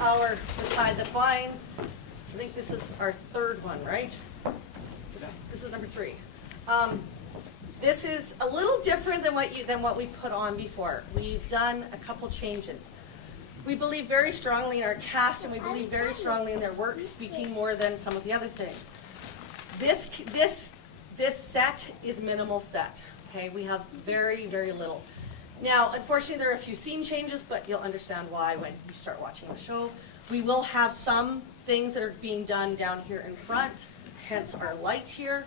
our beside the vines. I think this is our third one, right? This is number 3. This is a little different than what we put on before. We've done a couple changes. We believe very strongly in our cast, and we believe very strongly in their work, speaking more than some of the other things. This set is minimal set. Okay, we have very, very little. Now, unfortunately, there are a few scene changes, but you'll understand why when you start watching the show. We will have some things that are being done down here in front, hence our light here.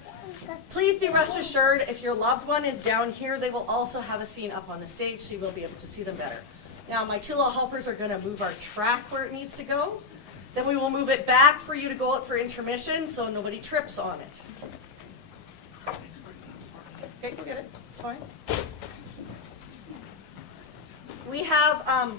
Please be rest assured, if your loved one is down here, they will also have a scene up on the stage, so you will be able to see them better. Now, my 2 little helpers are going to move our track where it needs to go. Then we will move it back for you to go out for intermission, so nobody trips on it. Okay, go get it. It's fine. We have a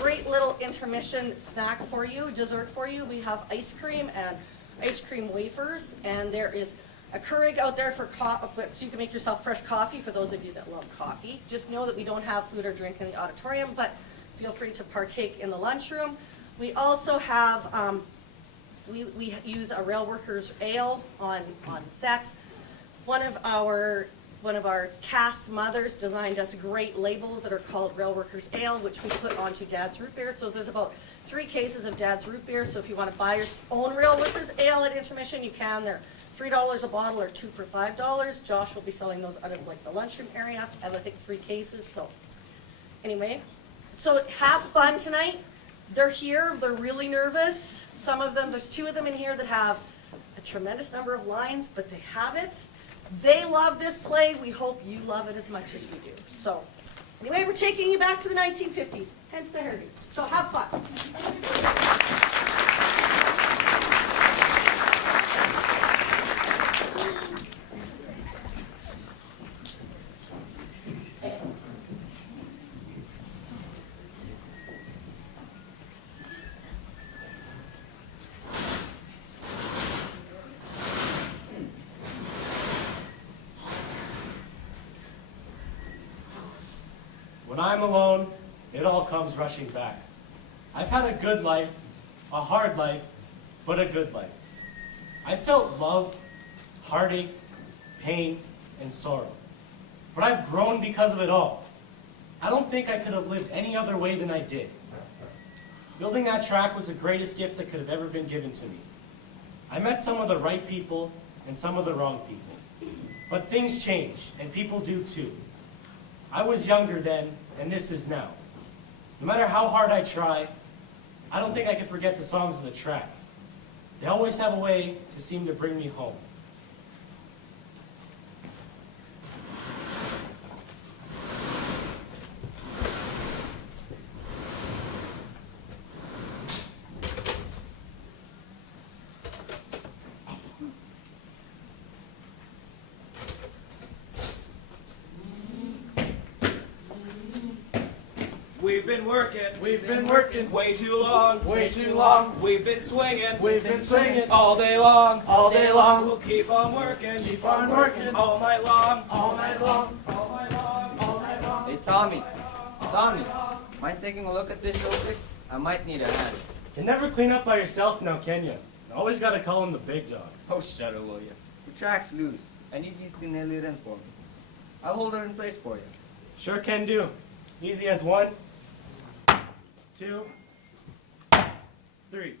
great little intermission snack for you, dessert for you. We have ice cream and ice cream wafers, and there is a Keurig out there for so you can make yourself fresh coffee for those of you that love coffee. Just know that we don't have food or drink in the auditorium, but feel free to partake in the lunchroom. We also have, we use a Rail Workers Ale on set. One of our cast mothers designed us great labels that are called Rail Workers Ale, which we put onto Dad's Root Beer. So there's about 3 cases of Dad's Root Beer. So if you want to buy your own Rail Workers Ale at intermission, you can. They're $3 a bottle or 2 for $5. Josh will be selling those out of like the lunchroom area. I have, I think, 3 cases. So anyway, so have fun tonight. They're here. They're really nervous. Some of them, there's 2 of them in here that have a tremendous number of lines, but they have it. They love this play. We hope you love it as much as we do. So anyway, we're taking you back to the 1950s, hence the hairdo. So have fun. When I'm alone, it all comes rushing back. I've had a good life, a hard life, but a good life. I felt love, heartache, pain, and sorrow. But I've grown because of it all. I don't think I could have lived any other way than I did. Building that track was the greatest gift that could have ever been given to me. I met some of the right people and some of the wrong people. But things change, and people do too. I was younger then, and this is now. No matter how hard I try, I don't think I can forget the songs of the track. They always have a way to seem to bring me home. We've been working way too long. We've been swinging all day long. We'll keep on working all night long. Hey, Tommy, mind taking a look at this real quick? I might need a hand. You never clean up by yourself now, can you? Always gotta call him the big dog. Oh, shut up, will you? The track's loose. I need you to nail it in for me. I'll hold her in place for you. Sure can do. Easy as 1, 2, 3.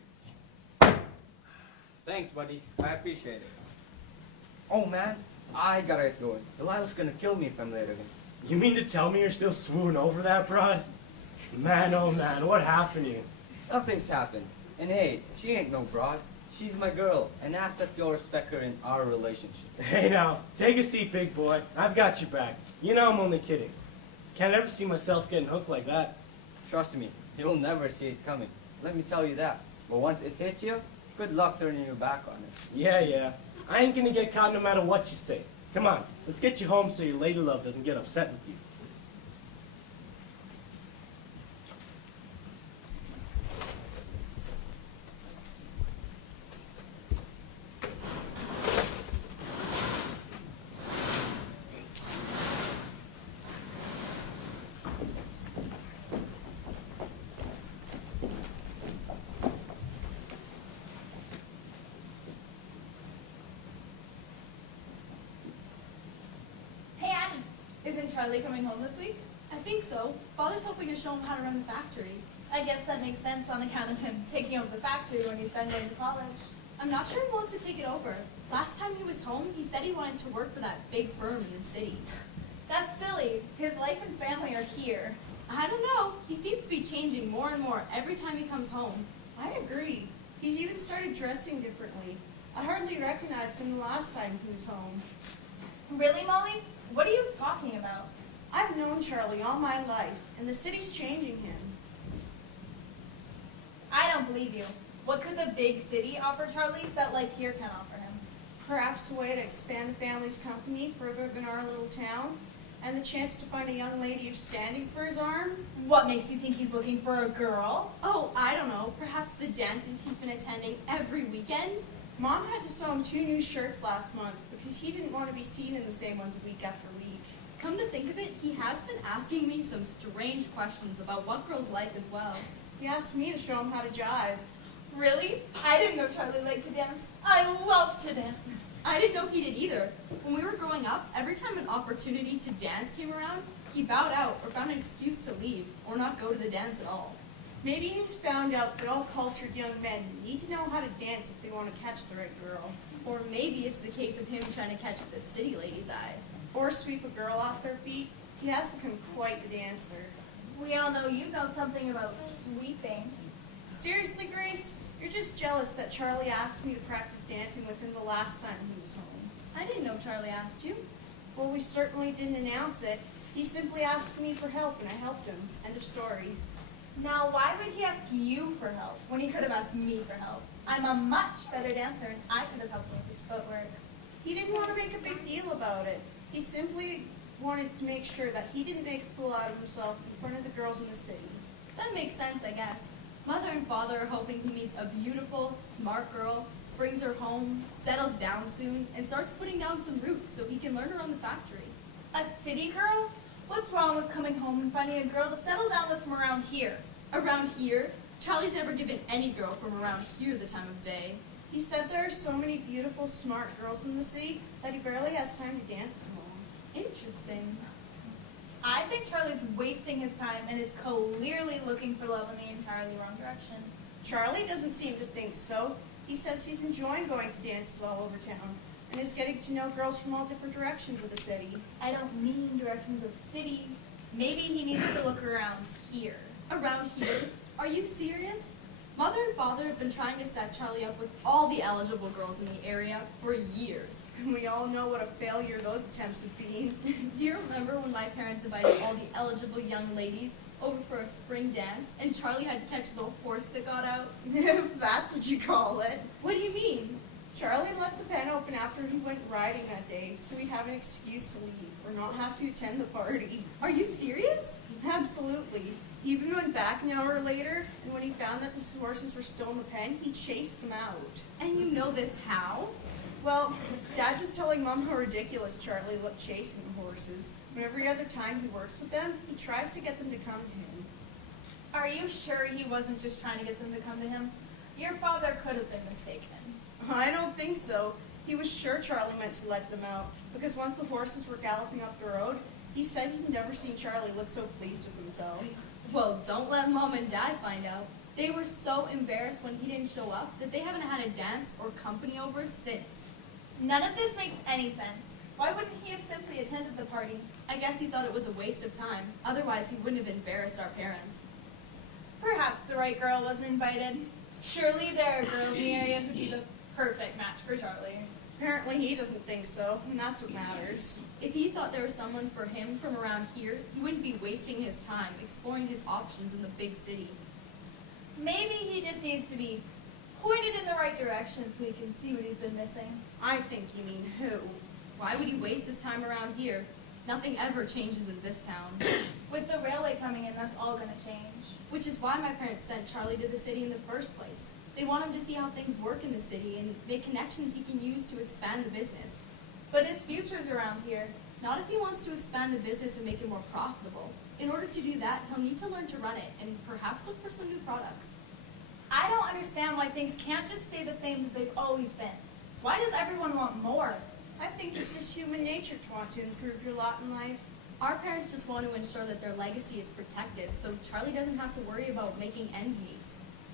Thanks, buddy. I appreciate it. Oh, man, I gotta get going. Delilah's gonna kill me if I'm late again. You mean to tell me you're still swooning over that broad? Man, oh man, what happened to you? Nothing's happened. And hey, she ain't no broad. She's my girl, and ask that you'll respect her in our relationship. Hey now, take a seat, big boy. I've got your back. You know I'm only kidding. Can't ever see myself getting hooked like that. Trust me, you'll never see it coming. Let me tell you that. But once it hits you, good luck turning your back on it. Yeah. I ain't gonna get caught no matter what you say. Come on, let's get you home so your lady love doesn't get upset with you. Isn't Charlie coming home this week? I think so. Father's hoping to show him how to run the factory. I guess that makes sense on account of him taking over the factory when he's done going to college. I'm not sure he wants to take it over. Last time he was home, he said he wanted to work for that big firm in the city. That's silly. His life and family are here. I don't know. He seems to be changing more and more every time he comes home. I agree. He's even started dressing differently. I hardly recognized him the last time he was home. Really, Molly? What are you talking about? I've known Charlie all my life, and the city's changing him. I don't believe you. What could the big city offer Charlie that life here can offer him? Perhaps a way to expand the family's company further than our little town, and the chance to find a young lady who's standing for his arm. What makes you think he's looking for a girl? Oh, I don't know. Perhaps the dances he's been attending every weekend? Mom had to sew him 2 new shirts last month because he didn't want to be seen in the same ones week after week. Come to think of it, he has been asking me some strange questions about what girls like as well. He asked me to show him how to jive. Really? I didn't know Charlie liked to dance. I love to dance. I didn't know he did either. When we were growing up, every time an opportunity to dance came around, he bowed out or found an excuse to leave or not go to the dance at all. Maybe he's found out that all cultured young men need to know how to dance if they want to catch the right girl. Or maybe it's the case of him trying to catch the city lady's eyes. Or sweep a girl off their feet. He has become quite the dancer. We all know you know something about sweeping. Seriously, Grace? You're just jealous that Charlie asked me to practice dancing with him the last time he was home. I didn't know Charlie asked you. Well, we certainly didn't announce it. He simply asked me for help, and I helped him. End of story. Now, why would he ask you for help when he could have asked me for help? I'm a much better dancer, and I could have helped him with his footwork. He didn't want to make a big deal about it. He simply wanted to make sure that he didn't make a fool out of himself in front of the girls in the city. That makes sense, I guess. Mother and father are hoping he meets a beautiful, smart girl, brings her home, settles down soon, and starts putting down some roots so he can learn to run the factory. A city girl? What's wrong with coming home and finding a girl to settle down with from around here? Around here, Charlie's never given any girl from around here the time of day. He said there are so many beautiful, smart girls in the city that he barely has time to dance with them all. Interesting. I think Charlie's wasting his time and is clearly looking for love in the entirely wrong direction. Charlie doesn't seem to think so. He says he's enjoying going to dances all over town and is getting to know girls from all different directions of the city. I don't mean directions of city. Maybe he needs to look around here. Around here? Are you serious? Mother and father have been trying to set Charlie up with all the eligible girls in the area for years. And we all know what a failure those attempts have been. Do you remember when my parents invited all the eligible young ladies over for a spring dance and Charlie had to catch the horse that got out? If that's what you call it. What do you mean? Charlie left the pen open after he went riding that day so he'd have an excuse to leave or not have to attend the party. Are you serious? Absolutely. He even went back an hour later, and when he found that the horses were still in the pen, he chased them out. And you know this how? Well, Dad was telling Mom how ridiculous Charlie looked chasing the horses. When every other time he works with them, he tries to get them to come to him. Are you sure he wasn't just trying to get them to come to him? Your father could have been mistaken. I don't think so. He was sure Charlie meant to let them out, because once the horses were galloping up the road, he said he'd never seen Charlie look so pleased with himself. Well, don't let Mom and Dad find out. They were so embarrassed when he didn't show up that they haven't had a dance or company over since. None of this makes any sense. Why wouldn't he have simply attended the party? I guess he thought it was a waste of time. Otherwise, he wouldn't have embarrassed our parents. Perhaps the right girl wasn't invited. Surely there are girls in the area who'd be the perfect match for Charlie. Apparently he doesn't think so, and that's what matters. If he thought there was someone for him from around here, he wouldn't be wasting his time exploring his options in the big city. Maybe he just needs to be pointed in the right direction so he can see what he's been missing. I think you mean who? Why would he waste his time around here? Nothing ever changes in this town. With the railway coming in, that's all going to change. Which is why my parents sent Charlie to the city in the first place. They want him to see how things work in the city and make connections he can use to expand the business. But his future's around here. Not if he wants to expand the business and make it more profitable. In order to do that, he'll need to learn to run it and perhaps look for some new products. I don't understand why things can't just stay the same as they've always been. Why does everyone want more? I think it's just human nature to want to improve your lot in life. Our parents just want to ensure that their legacy is protected, so Charlie doesn't have to worry about making ends meet.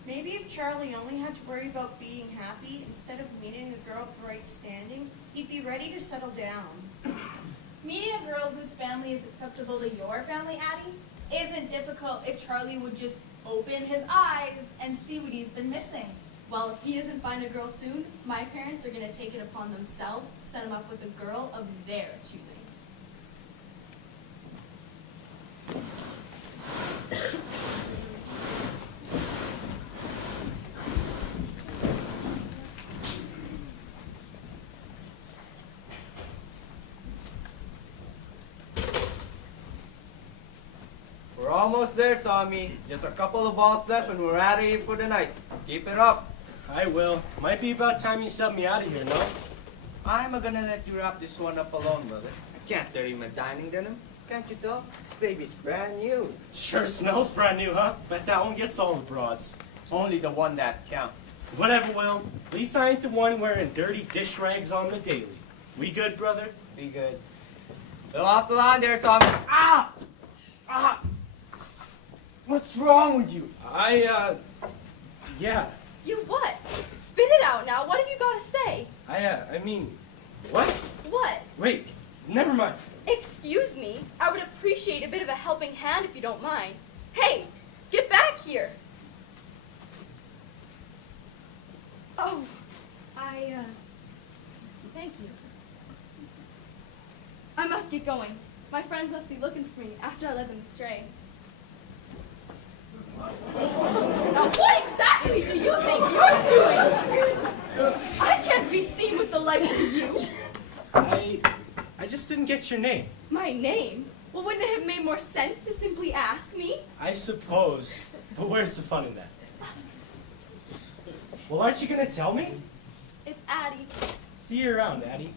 Maybe if Charlie only had to worry about being happy instead of meeting a girl of the right standing, he'd be ready to settle down. Meeting a girl whose family is acceptable to your family, Addie, isn't difficult if Charlie would just open his eyes and see what he's been missing. Well, if he doesn't find a girl soon, my parents are going to take it upon themselves to set him up with a girl of their choosing. We're almost there, Tommy. Just a couple of balls left and we're out of here for the night. Keep it up. I will. Might be about time you sub me out of here, no? I'm gonna let you wrap this one up alone, brother. I can't dirty my dining denim. Can't you tell? This baby's brand new. Sure smells brand new, huh? Bet that one gets all the broads. Only the one that counts. Whatever, Will. At least I ain't the one wearing dirty dish rags on the daily. We good, brother? Be good. Fill off the line there, Tommy. Ah! Ah! What's wrong with you? Yeah. You what? Spit it out now. What have you got to say? I mean, what? What? Wait, never mind. Excuse me. I would appreciate a bit of a helping hand if you don't mind. Hey, get back here. Oh, thank you. I must get going. My friends must be looking for me after I led them astray. Now, what exactly do you think you're doing? I can't be seen with the likes of you. I just didn't get your name. My name? Well, wouldn't it have made more sense to simply ask me? I suppose. But where's the fun in that? Well, aren't you gonna tell me? It's Addie. See you around, Addie.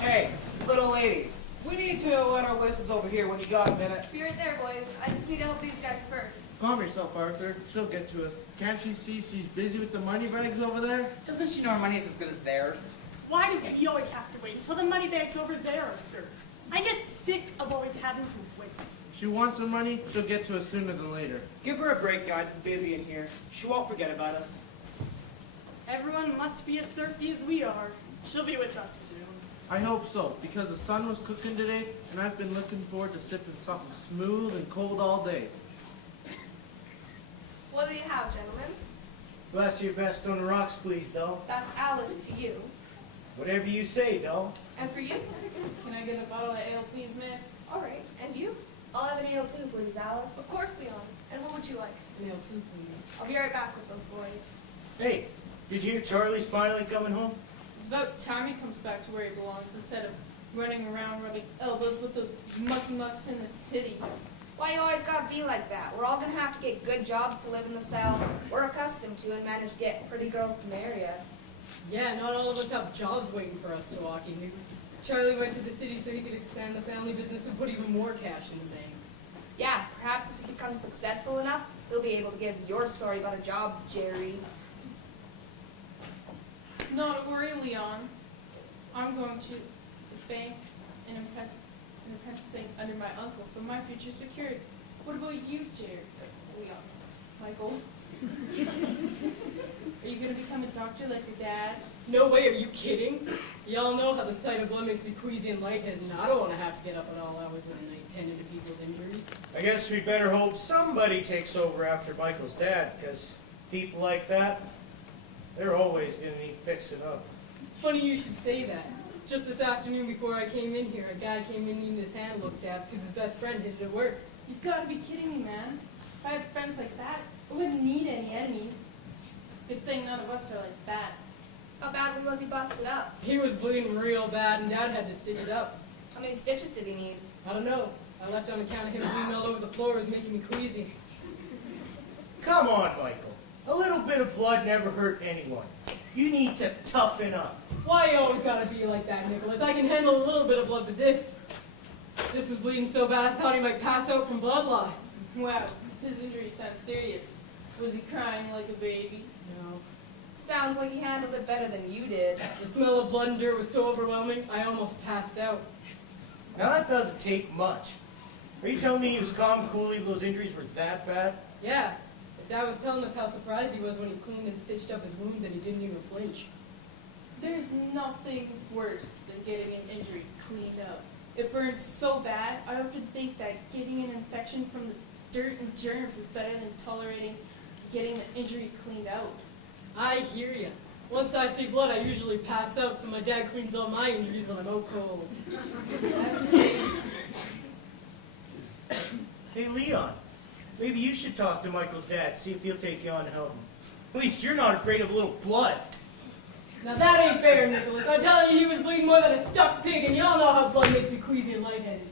Hey, little lady. We need to let our whistles over here when you got a minute. Be right there, boys. I just need to help these guys first. Calm yourself, Arthur. She'll get to us. Can't you see she's busy with the money bags over there? Doesn't she know our money is as good as theirs? Why do we always have to wait until the money bag's over there are served? I get sick of always having to wait. If she wants her money, she'll get to us sooner than later. Give her a break, guys. It's busy in here. She won't forget about us. Everyone must be as thirsty as we are. She'll be with us soon. I hope so, because the sun was cooking today, and I've been looking forward to sipping something smooth and cold all day. What do you have, gentlemen? Bless your best on the rocks, please, doll. That's Alice to you. Whatever you say, doll. And for you? Can I get a bottle of ale, please, miss? All right. And you? I'll have an ale too, please, Alice. Of course, Leon. And what would you like? Ale too, please. I'll be right back with those boys. Hey, did you hear Charlie's finally coming home? It's about time he comes back to where he belongs instead of running around rubbing elbows with those mucky mucks in the city. Why you always gotta be like that? We're all gonna have to get good jobs to live in the style we're accustomed to and manage to get pretty girls to marry us. Yeah, not all of us have jobs waiting for us to walk in. Charlie went to the city so he could expand the family business and put even more cash in the bank. Yeah, perhaps if he becomes successful enough, he'll be able to give your story about a job, Jerry. Not to worry, Leon. I'm going to the bank and apprenticing under my uncle, so my future's secured. What about you, Jerry? Leon. Michael? Are you going to become a doctor like your dad? No way, are you kidding? Y'all know how the sight of blood makes me queasy and lightheaded, and I don't want to have to get up at all hours of the night tending to people's injuries. I guess we better hope somebody takes over after Michael's dad, because people like that, they're always going to need fixing up. Funny you should say that. Just this afternoon before I came in here, a guy came in needing his hand looked at because his best friend hit it at work. You've got to be kidding me, man. If I had friends like that, I wouldn't need any enemies. Good thing none of us are like that. How bad was he busted up? He was bleeding real bad, and Dad had to stitch it up. How many stitches did he need? I don't know. I left on account of him bleeding all over the floor. It was making me queasy. Come on, Michael. A little bit of blood never hurt anyone. You need to toughen up. Why you always gotta be like that, Nicholas? I can handle a little bit of blood, but this was bleeding so bad I thought he might pass out from blood loss. Wow, his injury sounds serious. Was he crying like a baby? No. Sounds like he handled it better than you did. The smell of blood and dirt was so overwhelming, I almost passed out. Now that doesn't take much. Are you telling me he was calm, cool, even those injuries were that bad? Yeah, but Dad was telling us how surprised he was when he cleaned and stitched up his wounds and he didn't even flinch. There's nothing worse than getting an injury cleaned up. It burns so bad, I often think that getting an infection from the dirt and germs is better than tolerating getting the injury cleaned out. I hear ya. Once I see blood, I usually pass out, so my dad cleans all my injuries when I'm out cold. Hey, Leon, maybe you should talk to Michael's dad, see if he'll take you on to help him. At least you're not afraid of a little blood. Now that ain't fair, Nicholas. I'm telling you, he was bleeding more than a stuck pig, and y'all know how blood makes me queasy and lightheaded.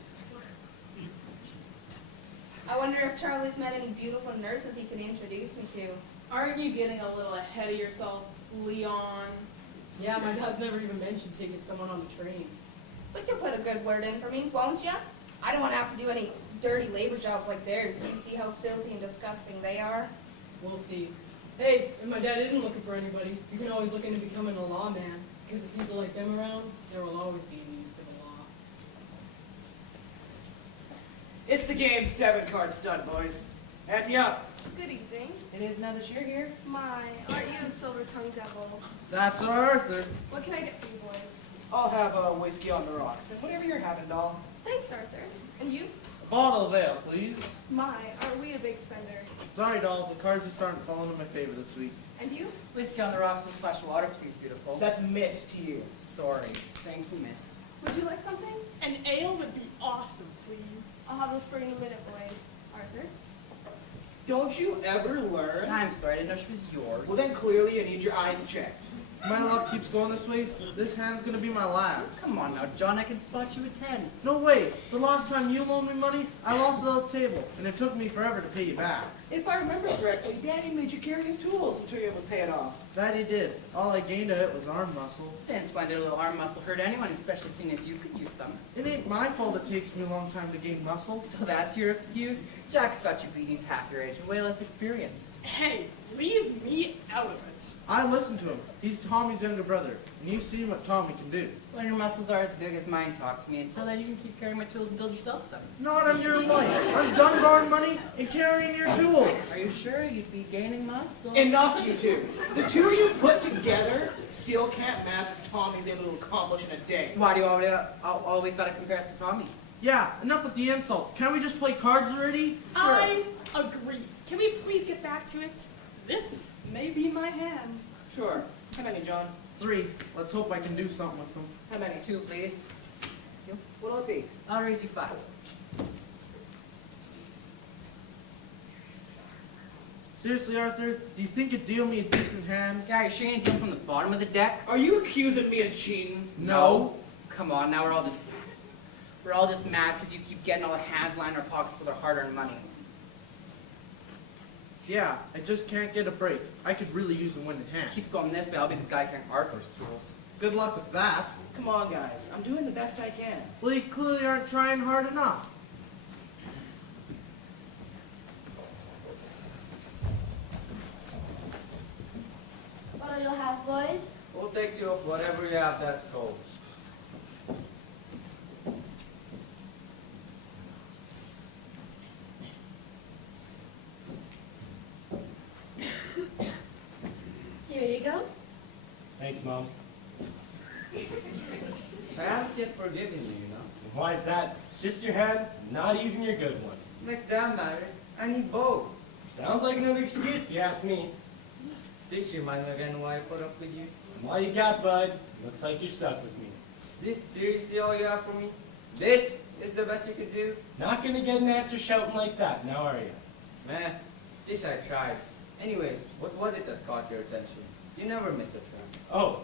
I wonder if Charlie's met any beautiful nurses he could introduce me to. Aren't you getting a little ahead of yourself, Leon? Yeah, my dad's never even mentioned taking someone on the train. But you'll put a good word in for me, won't you? I don't want to have to do any dirty labor jobs like theirs. Do you see how filthy and disgusting they are? We'll see. Hey, if my dad isn't looking for anybody, you can always look into becoming a lawman. Because with people like them around, there will always be a need for the law. It's the Game 7 card stud, boys. Ante up. Good evening. It is now that you're here. My, aren't you a silver-tongued devil? That's Arthur. What can I get for you boys? I'll have a whiskey on the rocks, and whatever you're having, doll. Thanks, Arthur. And you? A bottle of ale, please. My, aren't we a big spender? Sorry, doll. The cards are starting to fall into my favor this week. And you? Whiskey on the rocks with splash of water, please, beautiful. That's miss to you. Sorry. Thank you, miss. Would you like something? An ale would be awesome, please. I'll have those for you in a minute, boys. Arthur? Don't you ever learn? I'm sorry, I didn't know she was yours. Well, then clearly you need your eyes checked. My luck keeps going this way. This hand's gonna be my last. Come on now, John, I can spot you a 10. No way. The last time you loaned me money, I lost it at the table, and it took me forever to pay you back. If I remember correctly, Daddy made you carry his tools until you were able to pay it off. That he did. All I gained of it was arm muscle. Since when did a little arm muscle hurt anyone, especially seeing as you could use some? It ain't my fault it takes me a long time to gain muscle. So that's your excuse? Jack's got you beat, he's half your age and way less experienced. Hey, leave me out of it. I listen to him. He's Tommy's younger brother, and you've seen what Tommy can do. When your muscles are as big as mine, talk to me. Until then, you can keep carrying my tools and build yourself some. Not on your life. I'm done borrowing money and carrying your tools. Are you sure you'd be gaining muscle? Enough, you two. The two of you put together still can't match what Tommy's able to accomplish in a day. Why do you always gotta compare us to Tommy? Yeah, enough with the insults. Can't we just play cards already? I agree. Can we please get back to it? This may be my hand. Sure. How many, John? 3. Let's hope I can do something with them. How many? 2, please. You? What'll it be? I'll raise you 5. Seriously, Arthur? Do you think you'd deal me a decent hand? Gary, she ain't jumped from the bottom of the deck. Are you accusing me of cheating? No. Come on, now we're all just mad because you keep getting all the hands lined in our pockets with our hard-earned money. Yeah, I just can't get a break. I could really use a winning hand. Keeps going this way, I'll be the guy carrying Arthur's tools. Good luck with that. Come on, guys. I'm doing the best I can. Well, you clearly aren't trying hard enough. What'll you have, boys? We'll take you off whatever you have that's cold. Here you go. Thanks, Mom. not yet forgiven you know? Why's that? It's just your hand, not even your good one. Like that matters. I need both. Sounds like another excuse if you ask me. This remind me again why I put up with you. And all you got, bud. Looks like you're stuck with me. Is this seriously all you have for me? This is the best you could do? Not gonna get an answer shouting like that, now are you? Meh, this I tried. Anyways, what was it that caught your attention? You never missed a trap. Oh,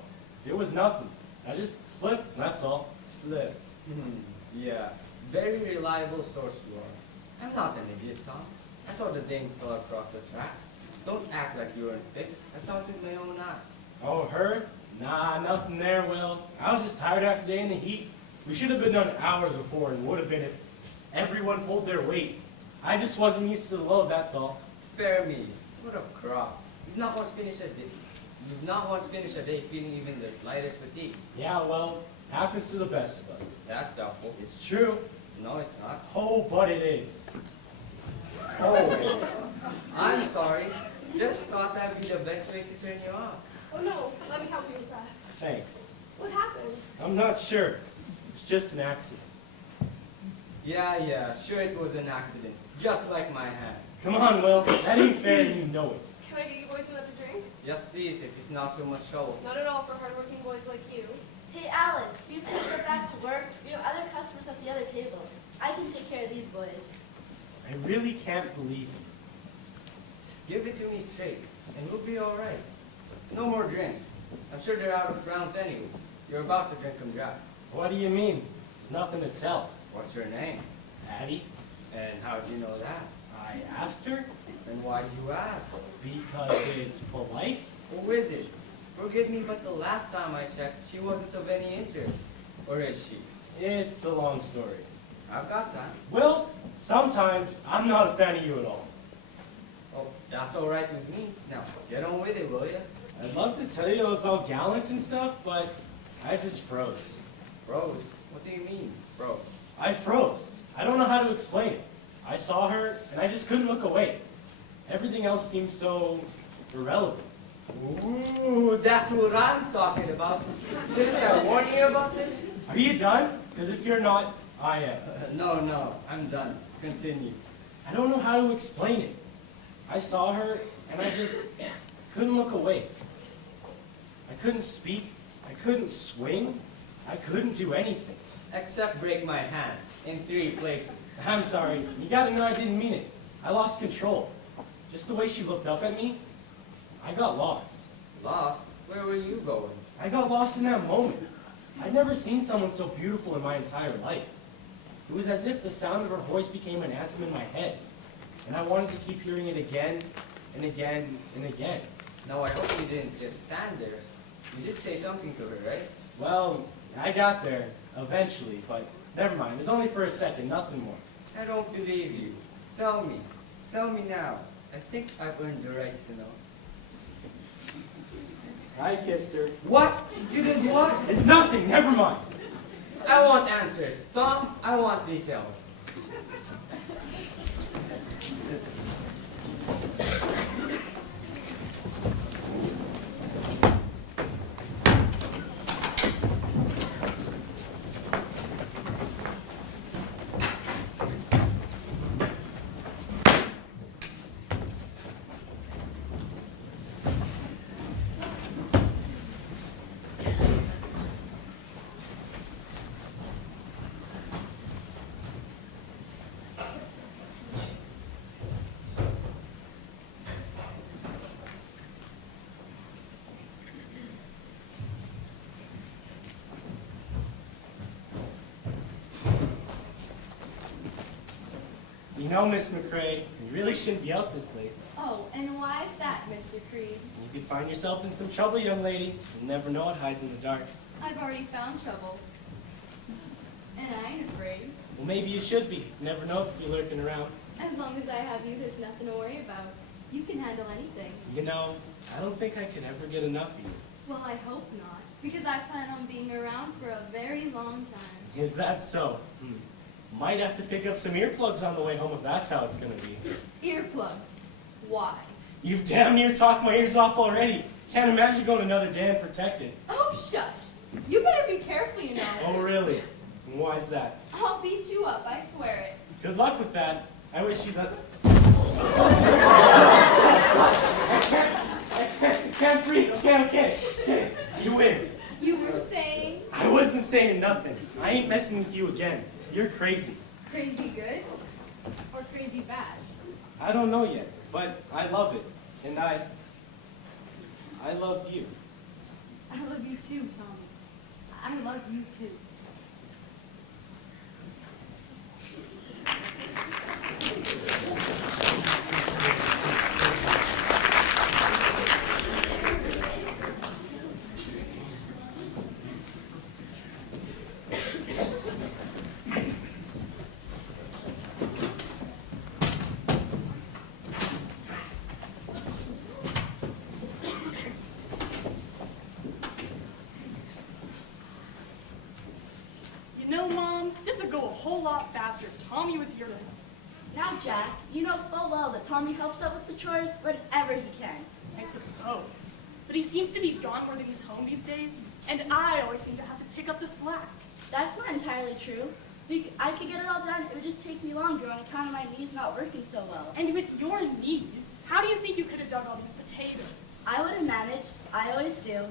it was nothing. I just slipped, that's all. Slip. Yeah, very reliable source you are. I'm not an idiot, Tom. I saw the dame fell across the tracks. Don't act like you were in a fix. I saw it with my own eye. Oh, her? Nah, nothing there, Will. I was just tired after a day in the heat. We should have been done hours before and would have been if everyone pulled their weight. I just wasn't used to the load, that's all. Spare me. What a crop. You've not once finished a day. You've not once finished a day feeling even the slightest fatigue. Yeah, well, happens to the best of us. That's doubtful. It's true. No, it's not. Oh, but it is. Oh, I'm sorry. Just thought that'd be the best way to turn you off. Oh no, let me help you with that. Thanks. What happened? I'm not sure. It's just an accident. Yeah, sure it was an accident. Just like my hand. Come on, Will. That ain't fair and you know it. Can I get you boys another drink? Yes, please, if it's not too much trouble. Not at all for hardworking boys like you. Hey, Alice, can you please get back to work? We have other customers at the other table. I can take care of these boys. I really can't believe it. Just give it to me straight, and we'll be all right. No more drinks. I'm sure they're out of rounds anyway. You're about to drink them dry. What do you mean? There's nothing to tell. What's her name? Addie? And how'd you know that? I asked her And why'd you ask? because it's polite. Who is it? Forgive me, but the last time I checked, she wasn't of any interest. Or is she? It's a long story. I've got time. Well, sometimes I'm not a fan of you at all. Oh, that's all right with me. Now, get on with it, will ya? I'd love to tell you I was all gallant and stuff, but I just froze. Froze? What do you mean, froze? I froze. I don't know how to explain it. I saw her, and I just couldn't look away. Everything else seemed so irrelevant. Ooh, that's what I'm talking about. Didn't I warn you about this? Are you done? Because if you're not, I am. No, I'm done. Continue. I don't know how to explain it. I saw her, and I just couldn't look away. I couldn't speak. I couldn't swing. I couldn't do anything. Except break my hand in 3 places. I'm sorry. You gotta know I didn't mean it. I lost control. Just the way she looked up at me, I got lost. Lost? Where were you going? I got lost in that moment. I'd never seen someone so beautiful in my entire life. It was as if the sound of her voice became an anthem in my head. And I wanted to keep hearing it again and again and again. Now, I hope you didn't just stand there. You did say something to her, right? Well, I got there eventually, but never mind. It was only for a second, nothing more. I don't believe you. Tell me. Tell me now. I think I've earned the right to know. I kissed her. What? You did what? It's nothing, never mind. I want answers. Tom, I want details. You know, Miss McCrae, you really shouldn't be out this late. Oh, and why is that, Mr. Creed? You could find yourself in some trouble, young lady. You'll never know what hides in the dark. I've already found trouble. And I ain't afraid. Well, maybe you should be. You never know if you're lurking around. As long as I have you, there's nothing to worry about. You can handle anything. You know, I don't think I could ever get enough of you. Well, I hope not, because I plan on being around for a very long time. Is that so? Might have to pick up some earplugs on the way home if that's how it's going to be. Earplugs. Why? You've damn near talked my ears off already. Can't imagine going another day unprotected. Oh, shush. You better be careful, you know. Oh, really? And why's that? I'll beat you up, I swear it. Good luck with that. I wish you'd let... I can't breathe. Okay. You win. You were saying? I wasn't saying nothing. I ain't messing with you again. You're crazy. Crazy good? Or crazy bad? I don't know yet, but I love it. And I love you. I love you too, Tommy. I love you too. You know, Mom, this would go a whole lot faster if Tommy was here to help. Now, Jack, you know full well that Tommy helps out with the chores whenever he can. I suppose. But he seems to be gone more than he's home these days, and I always seem to have to pick up the slack. That's not entirely true. I could get it all done. It would just take me longer on account of my knees not working so well. And with your knees, how do you think you could have dug all these potatoes? I would have managed. I always do.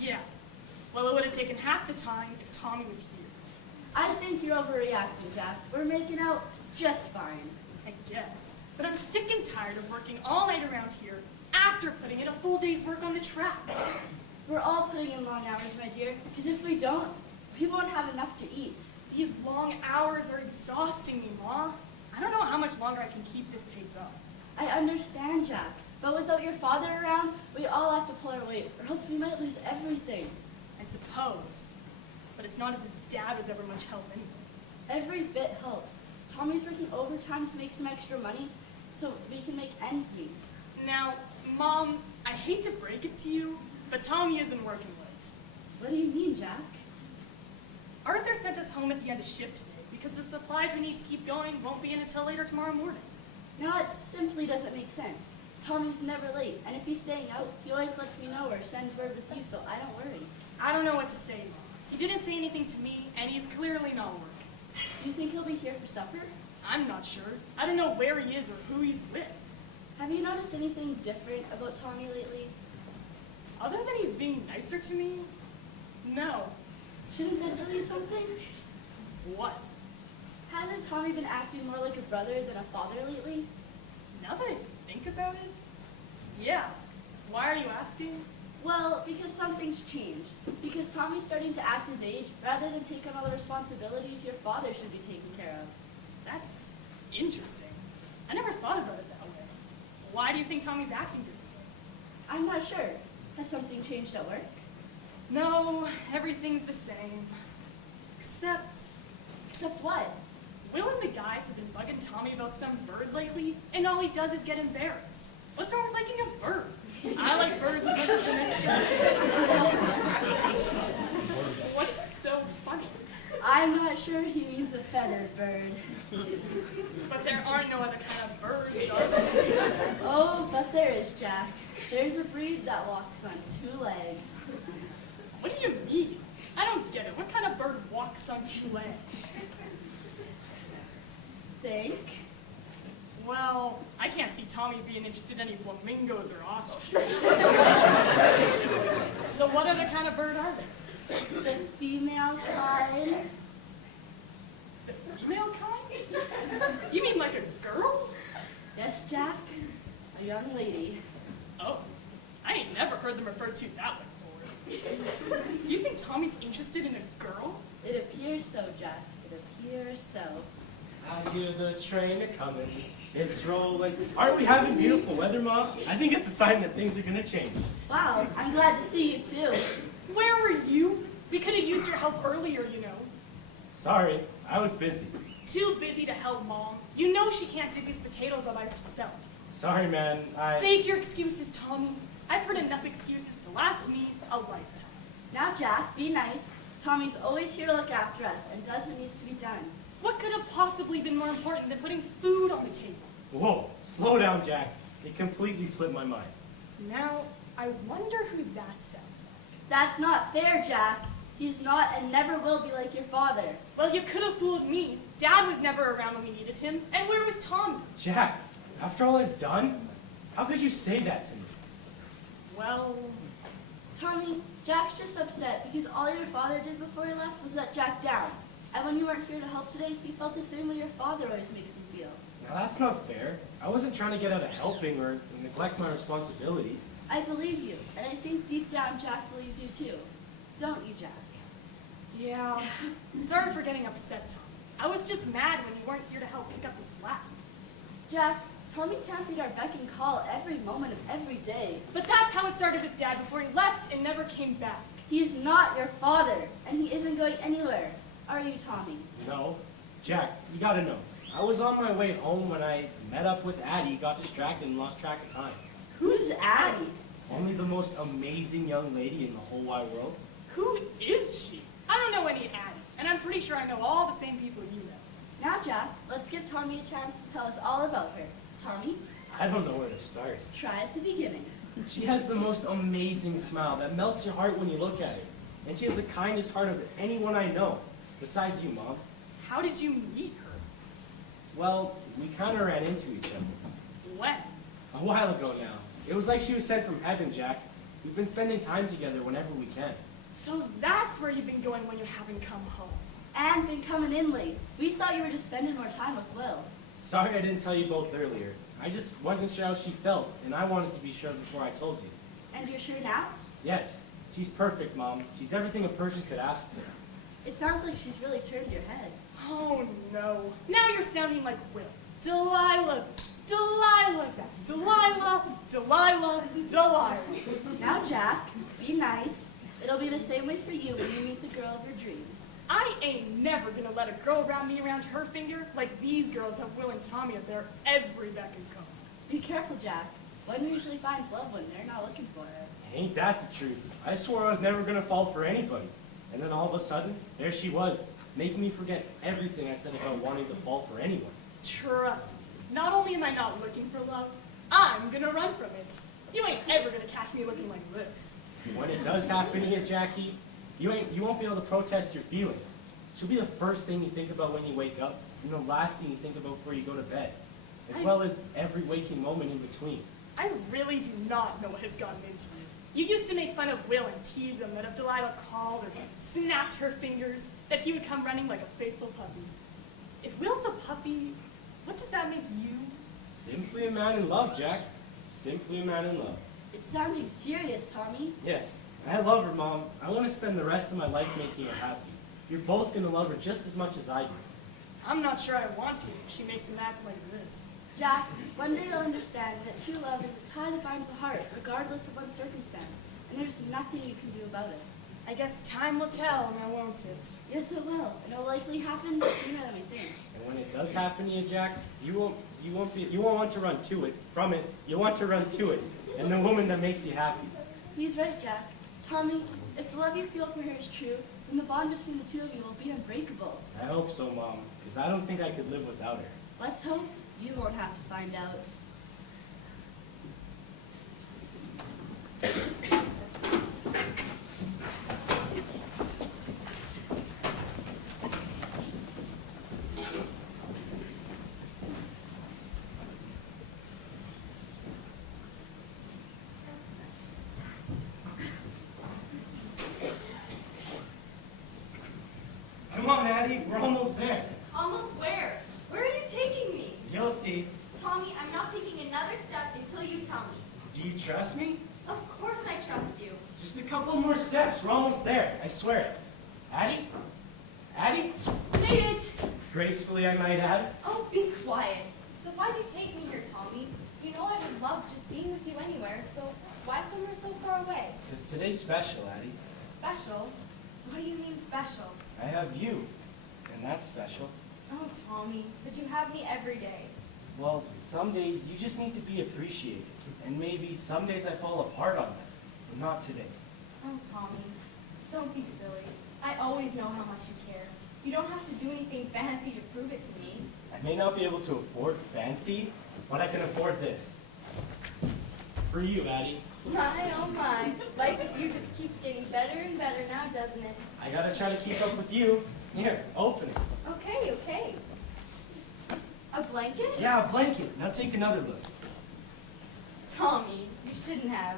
Yeah. Well, it would have taken half the time if Tommy was here. I think you're overreacting, Jack. We're making out just fine. I guess. But I'm sick and tired of working all night around here after putting in a full day's work on the track. We're all putting in long hours, my dear, because if we don't, we won't have enough to eat. These long hours are exhausting me, Ma. I don't know how much longer I can keep this pace up. I understand, Jack, but without your father around, we all have to pull our weight, or else we might lose everything. I suppose. But it's not as if Dad was ever much help anyway. Every bit helps. Tommy's working overtime to make some extra money so we can make ends meet. Now, Mom, I hate to break it to you, but Tommy isn't working late. What do you mean, Jack? Arthur sent us home at the end of shift today because the supplies we need to keep going won't be in until later tomorrow morning. Now, it simply doesn't make sense. Tommy's never late, and if he's staying out, he always lets me know or sends word with you, so I don't worry. I don't know what to say, Mom. He didn't say anything to me, and he's clearly not working. Do you think he'll be here for supper? I'm not sure. I don't know where he is or who he's with. Have you noticed anything different about Tommy lately? Other than he's being nicer to me? No. Shouldn't that tell you something? What? Hasn't Tommy been acting more like a brother than a father lately? Now that I think about it, yeah. Why are you asking? Well, because something's changed. Because Tommy's starting to act his age rather than take on all the responsibilities your father should be taking care of. That's interesting. I never thought about it that way. Why do you think Tommy's acting differently? I'm not sure. Has something changed at work? No, everything's the same. Except what? Will and the guys have been bugging Tommy about some bird lately, and all he does is get embarrassed. What's wrong with liking a bird? I like birds as much as the next guy. What's so funny? I'm not sure he means a feathered bird. But there are no other kind of birds, are there? Oh, but there is, Jack. There's a breed that walks on 2 legs. What do you mean? I don't get it. What kind of bird walks on 2 legs? Think? Well, I can't see Tommy being interested in any flamingos or ostriches. So what other kind of bird are they? The female kind. The female kind? You mean like a girl? Yes, Jack. A young lady. Oh, I ain't never heard them referred to that way before. Do you think Tommy's interested in a girl? It appears so, Jack. It appears so. I hear the train a-coming. It's rolling. Aren't we having beautiful weather, Mom? I think it's a sign that things are going to change. Wow, I'm glad to see you, too. Where were you? We could have used your help earlier, you know. Sorry, I was busy. Too busy to help Mom. You know she can't dig these potatoes all by herself. Sorry, man. Save your excuses, Tommy. I've heard enough excuses to last me a lifetime. Now, Jack, be nice. Tommy's always here to look after us and does what needs to be done. What could have possibly been more important than putting food on the table? Whoa, slow down, Jack. It completely slipped my mind. Now, I wonder who that sounds like. That's not fair, Jack. He's not and never will be like your father. Well, you could have fooled me. Dad was never around when we needed him. And where was Tommy? Jack, after all I've done, how could you say that to me? Well, Tommy, Jack's just upset because all your father did before he left was let Jack down. And when you weren't here to help today, he felt the same way your father always makes him feel. Now that's not fair. I wasn't trying to get out of helping or neglect my responsibilities. I believe you, and I think deep down Jack believes you too. Don't you, Jack? yeah. Sorry for getting upset, Tom. I was just mad when you weren't here to help pick up the slack. Jack, Tommy can't be at our beck and call every moment of every day. But that's how it started with Dad before he left and never came back. He's not your father, and he isn't going anywhere. Are you, Tommy? No. Jack, you gotta know. I was on my way home when I met up with Addie, got distracted, and lost track of time. Who's Addie? Only the most amazing young lady in the whole wide world. Who is she? I don't know any Addie, and I'm pretty sure I know all the same people you know. Now, Jack, let's give Tommy a chance to tell us all about her. Tommy, I don't know where to start. try at the beginning. She has the most amazing smile that melts your heart when you look at her. And she has the kindest heart of anyone I know, besides you, Mom. How did you meet her? Well, we kind of ran into each other. When? A while ago now. It was like she was sent from heaven, Jack. We've been spending time together whenever we can. So that's where you've been going when you haven't come home. And been coming in late. We thought you were just spending more time with Will. Sorry I didn't tell you both earlier. I just wasn't sure how she felt, and I wanted to be sure before I told you. And you're sure now? Yes, she's perfect, Mom. She's everything a person could ask for. It sounds like she's really turned your head. Oh no. Now you're sounding like Will. Delilah this, Delilah that, Delilah, Delilah, Delilah. Now, Jack, be nice. It'll be the same way for you when you meet the girl of your dreams. I ain't never gonna let a girl wrap me around her finger like these girls have Will and Tommy at their every beck and call. Be careful, Jack. One usually finds love when they're not looking for it. Ain't that the truth? I swore I was never going to fall for anybody. And then all of a sudden, there she was, making me forget everything I said about wanting to fall for anyone. Trust me, not only am I not looking for love, I'm gonna run from it. You ain't ever gonna catch me looking like this. When it does happen to you, Jackie, you won't be able to protest your feelings. She'll be the first thing you think about when you wake up, and the last thing you think about before you go to bed, as well as every waking moment in between. I really do not know what has gotten into you. You used to make fun of Will and tease him that if Delilah called or snapped her fingers, that he would come running like a faithful puppy. If Will's a puppy, what does that make you? Simply a man in love, Jack. Simply a man in love. It's sounding serious, Tommy. Yes, I love her, Mom. I want to spend the rest of my life making her happy. You're both going to love her just as much as I do. I'm not sure I want to if she makes him act like this. Jack, one day you'll understand that true love is a tie that binds the heart, regardless of one's circumstance. And there's nothing you can do about it. I guess time will tell, now won't it? Yes, it will. And it'll likely happen sooner than we think. And when it does happen to you, Jack, you won't want to run to it, from it. You'll want to run to it, and the woman that makes you happy. He's right, Jack. Tommy, if the love you feel for her is true, then the bond between the two of you will be unbreakable. I hope so, Mom, because I don't think I could live without her. Let's hope you won't have to find out. Come on, Addie, we're almost there. Almost where? Where are you taking me? You'll see. Tommy, I'm not taking another step until you tell me. Do you trust me? Of course I trust you. Just a couple more steps. We're almost there. I swear it. Addie? Addie? Made it! Gracefully, I might add. Oh, be quiet. So why'd you take me here, Tommy? You know I would love just being with you anywhere, so why somewhere so far away? Because today's special, Addie. Special? What do you mean special? I have you, and that's special. Oh, Tommy, but you have me every day. Well, some days you just need to be appreciated, and maybe some days I fall apart on that, but not today. Oh, Tommy, don't be silly. I always know how much you care. You don't have to do anything fancy to prove it to me. I may not be able to afford fancy, but I can afford this. For you, Addie. My, oh my. Life with you just keeps getting better and better now, doesn't it? I gotta try to keep up with you. Here, open it. Okay, okay. A blanket? Yeah, a blanket. Now take another look. Tommy, you shouldn't have.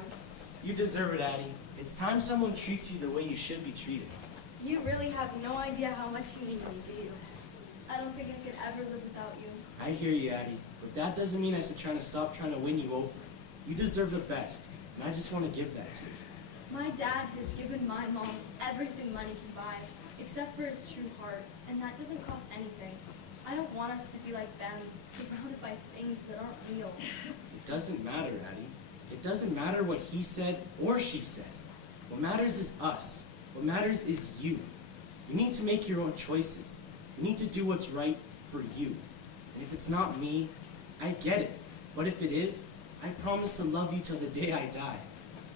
You deserve it, Addie. It's time someone treats you the way you should be treated. You really have no idea how much you need me, do you? I don't think I could ever live without you. I hear you, Addie. But that doesn't mean I should try to stop trying to win you over. You deserve the best, and I just want to give that to you. My dad has given my mom everything money can buy, except for his true heart, and that doesn't cost anything. I don't want us to be like them, surrounded by things that aren't real. It doesn't matter, Addie. It doesn't matter what he said or she said. What matters is us. What matters is you. You need to make your own choices. You need to do what's right for you. And if it's not me, I get it. But if it is, I promise to love you till the day I die.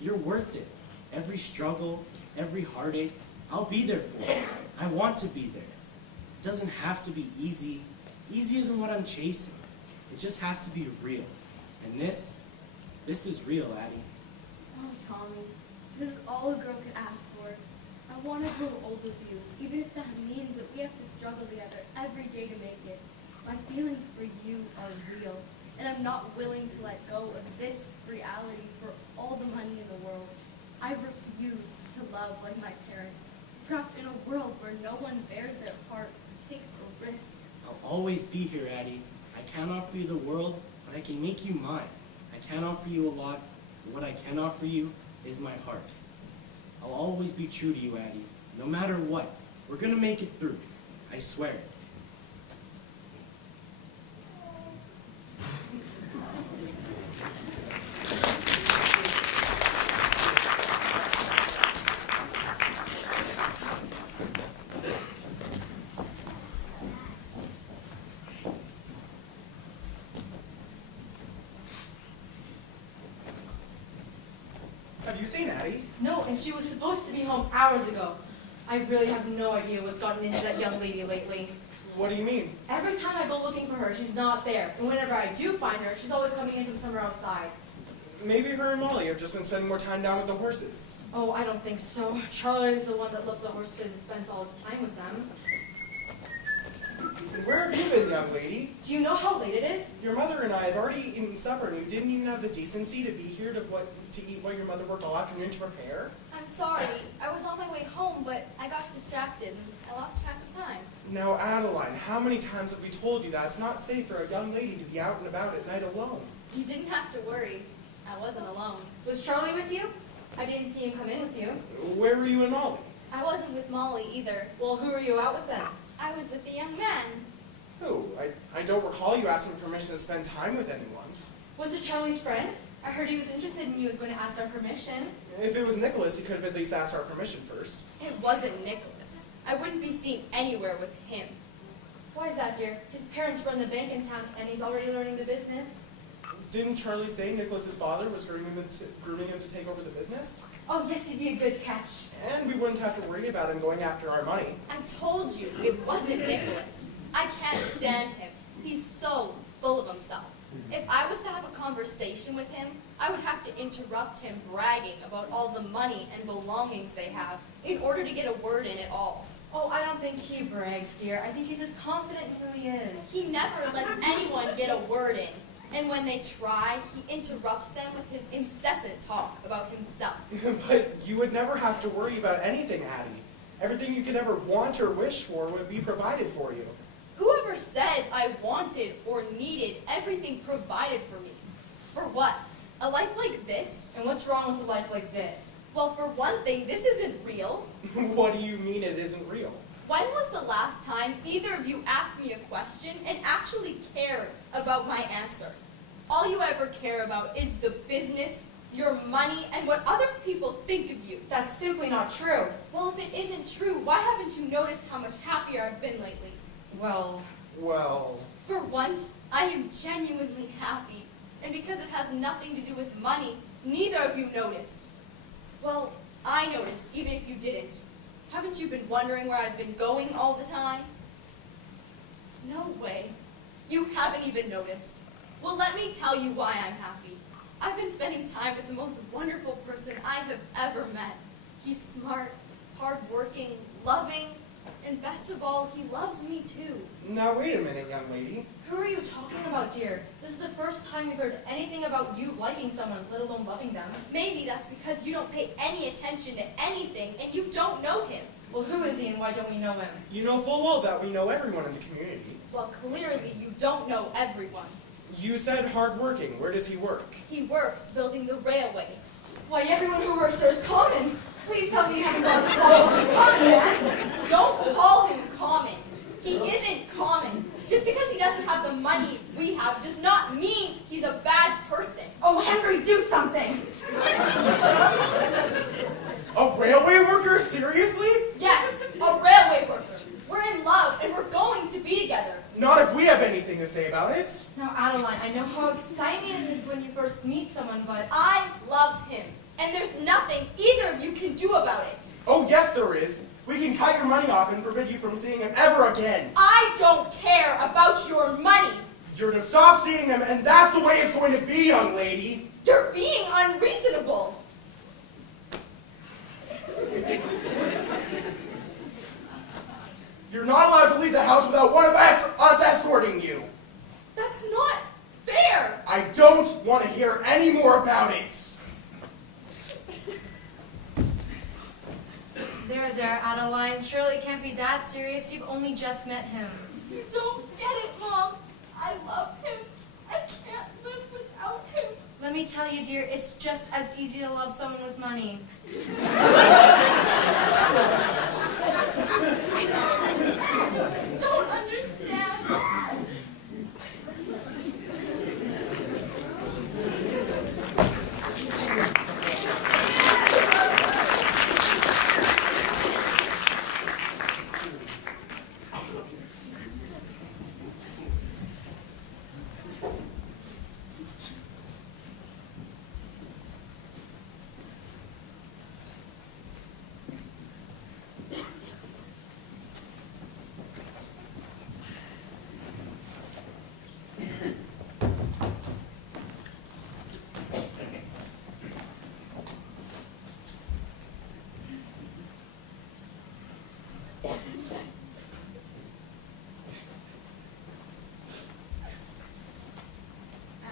You're worth it. Every struggle, every heartache, I'll be there for you. I want to be there. It doesn't have to be easy. Easy isn't what I'm chasing. It just has to be real. And this is real, Addie. Oh, Tommy, this is all a girl could ask for. I want to grow old with you, even if that means that we have to struggle together every day to make it. My feelings for you are real, and I'm not willing to let go of this reality for all the money in the world. I refuse to love like my parents, trapped in a world where no one bears their part or takes a risk. I'll always be here, Addie. I can't offer you the world, but I can make you mine. I can't offer you a lot, but what I can offer you is my heart. I'll always be true to you, Addie. No matter what, we're gonna make it through. I swear it. Have you seen Addie? No, and she was supposed to be home hours ago. I really have no idea what's gotten into that young lady lately. What do you mean? Every time I go looking for her, she's not there. And whenever I do find her, she's always coming in from somewhere outside. Maybe her and Molly have just been spending more time down with the horses. Oh, I don't think so. Charlie's the one that loves the horses and spends all his time with them. Where have you been, young lady? Do you know how late it is? Your mother and I have already eaten supper, and you didn't even have the decency to be here to eat what your mother worked all afternoon to prepare? I'm sorry. I was on my way home, but I got distracted and I lost track of time. Now, Adeline, how many times have we told you that it's not safe for a young lady to be out and about at night alone? You didn't have to worry. I wasn't alone. Was Charlie with you? I didn't see him come in with you. Where were you and Molly? I wasn't with Molly either. Well, who were you out with then? I was with a young man. Who? I don't recall you asking permission to spend time with anyone. Was it Charlie's friend? I heard he was interested and he was going to ask our permission. If it was Nicholas, he could have at least asked our permission first. It wasn't Nicholas. I wouldn't be seen anywhere with him. Why is that, dear? His parents run the bank in town and he's already learning the business. Didn't Charlie say Nicholas's father was grooming him to take over the business? Oh, yes, he'd be a good catch. And we wouldn't have to worry about him going after our money. I told you it wasn't Nicholas. I can't stand him. He's so full of himself. If I was to have a conversation with him, I would have to interrupt him bragging about all the money and belongings they have in order to get a word in at all. Oh, I don't think he brags, dear. I think he's just confident in who he is. He never lets anyone get a word in. And when they try, he interrupts them with his incessant talk about himself. But you would never have to worry about anything, Addie. Everything you could ever want or wish for would be provided for you. Whoever said I wanted or needed everything provided for me? For what? A life like this? And what's wrong with a life like this? Well, for one thing, this isn't real. What do you mean it isn't real? When was the last time either of you asked me a question and actually cared about my answer? All you ever care about is the business, your money, and what other people think of you. That's simply not true. Well, if it isn't true, why haven't you noticed how much happier I've been lately? Well... For once, I am genuinely happy. And because it has nothing to do with money, neither of you noticed. Well, I noticed, even if you didn't. Haven't you been wondering where I've been going all the time? No way. You haven't even noticed. Well, let me tell you why I'm happy. I've been spending time with the most wonderful person I have ever met. He's smart, hardworking, loving, and best of all, he loves me too. Now wait a minute, young lady. Who are you talking about, dear? This is the first time we've heard anything about you liking someone, let alone loving them. Maybe that's because you don't pay any attention to anything and you don't know him. Well, who is he and why don't we know him? You know full well that we know everyone in the community. Well, clearly you don't know everyone. You said hardworking. Where does he work? He works building the railway. Why, everyone who works there is common. Please tell me you haven't gone to common man. Don't call him common. He isn't common. Just because he doesn't have the money we have does not mean he's a bad person. Oh, Henry, do something! A railway worker? Seriously? Yes, a railway worker. We're in love and we're going to be together. Not if we have anything to say about it. Now, Adeline, I know how exciting it is when you first meet someone, but I love him. And there's nothing either of you can do about it. Oh, yes, there is. We can cut your money off and forbid you from seeing him ever again. I don't care about your money. You're to stop seeing him, and that's the way it's going to be, young lady. You're being unreasonable. You're not allowed to leave the house without one of us escorting you. That's not fair. I don't want to hear any more about it. There, Adeline. Surely it can't be that serious. You've only just met him. You don't get it, Mom. I love him. I can't live without him. Let me tell you, dear, it's just as easy to love someone with money. I just don't understand.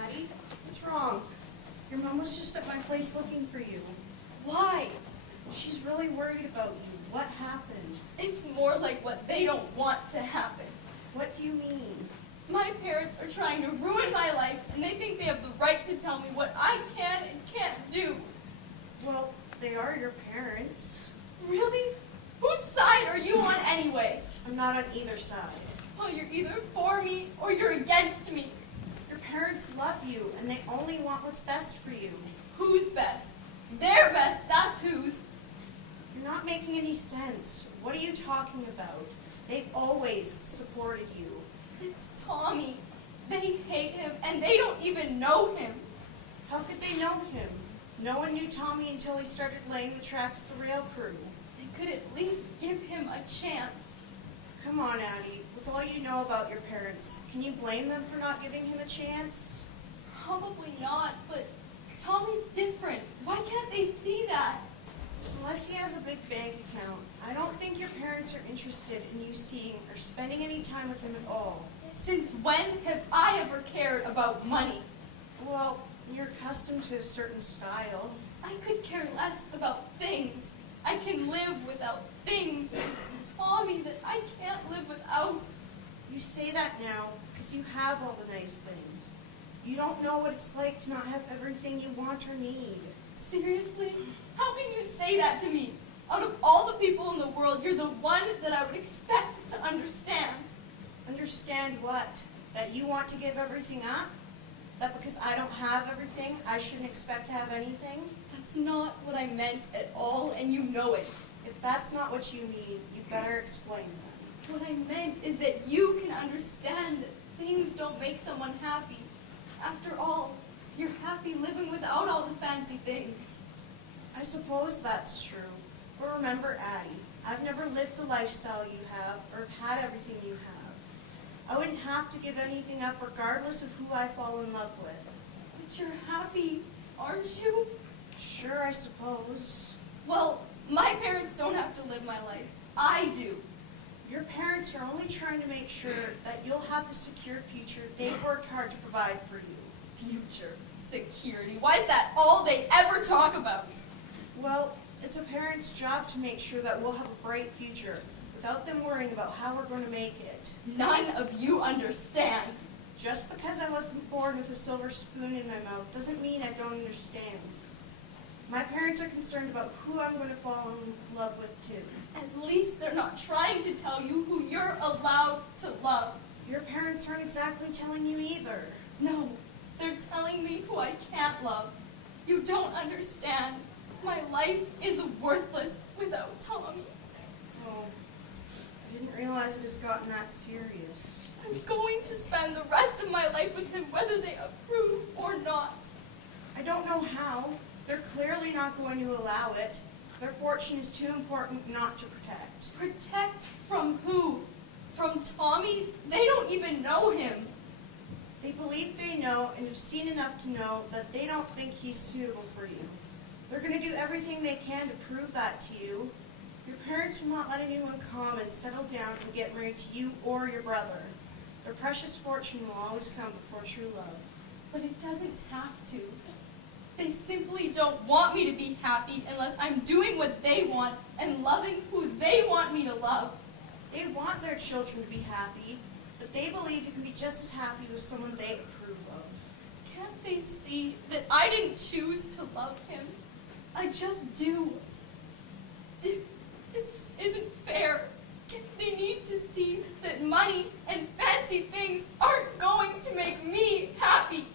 Addie, what's wrong? Your mom was just at my place looking for you. Why? She's really worried about you. What happened? It's more like what they don't want to happen. What do you mean? My parents are trying to ruin my life, and they think they have the right to tell me what I can and can't do. Well, they are your parents. Really? Whose side are you on anyway? I'm not on either side. Well, you're either for me or you're against me. Your parents love you, and they only want what's best for you. Who's best? Their best, that's whose. You're not making any sense. What are you talking about? They've always supported you. It's Tommy. They hate him, and they don't even know him. How could they know him? No one knew Tommy until he started laying the tracks with the rail crew. They could at least give him a chance. Come on, Addie. With all you know about your parents, can you blame them for not giving him a chance? Probably not, but Tommy's different. Why can't they see that? Unless he has a big bank account, I don't think your parents are interested in you seeing or spending any time with him at all. Since when have I ever cared about money? Well, you're accustomed to a certain style. I could care less about things. I can live without things. It's Tommy that I can't live without. You say that now because you have all the nice things. You don't know what it's like to not have everything you want or need. Seriously? How can you say that to me? Out of all the people in the world, you're the one that I would expect to understand. Understand what? That you want to give everything up? That because I don't have everything, I shouldn't expect to have anything? That's not what I meant at all, and you know it. If that's not what you mean, you better explain that. What I meant is that you can understand that things don't make someone happy. After all, you're happy living without all the fancy things. I suppose that's true. But remember, Addie, I've never lived the lifestyle you have or had everything you have. I wouldn't have to give anything up regardless of who I fall in love with. But you're happy, aren't you? Sure, I suppose. Well, my parents don't have to live my life. I do. Your parents are only trying to make sure that you'll have the secure future they've worked hard to provide for you. Future, security. Why is that all they ever talk about? Well, it's a parent's job to make sure that we'll have a bright future without them worrying about how we're going to make it. None of you understand. Just because I wasn't born with a silver spoon in my mouth doesn't mean I don't understand. My parents are concerned about who I'm going to fall in love with too. At least they're not trying to tell you who you're allowed to love. Your parents aren't exactly telling you either. No, they're telling me who I can't love. You don't understand. My life is worthless without Tommy. Oh, I didn't realize it has gotten that serious. I'm going to spend the rest of my life with him whether they approve or not. I don't know how. They're clearly not going to allow it. Their fortune is too important not to protect. Protect from who? From Tommy? They don't even know him. They believe they know and have seen enough to know that they don't think he's suitable for you. They're going to do everything they can to prove that to you. Your parents will not let anyone come and settle down and get married to you or your brother. Their precious fortune will always come before true love. But it doesn't have to. They simply don't want me to be happy unless I'm doing what they want and loving who they want me to love. They want their children to be happy, but they believe you can be just as happy with someone they approve of. Can't they see that I didn't choose to love him? I just do. This just isn't fair. They need to see that money and fancy things aren't going to make me happy.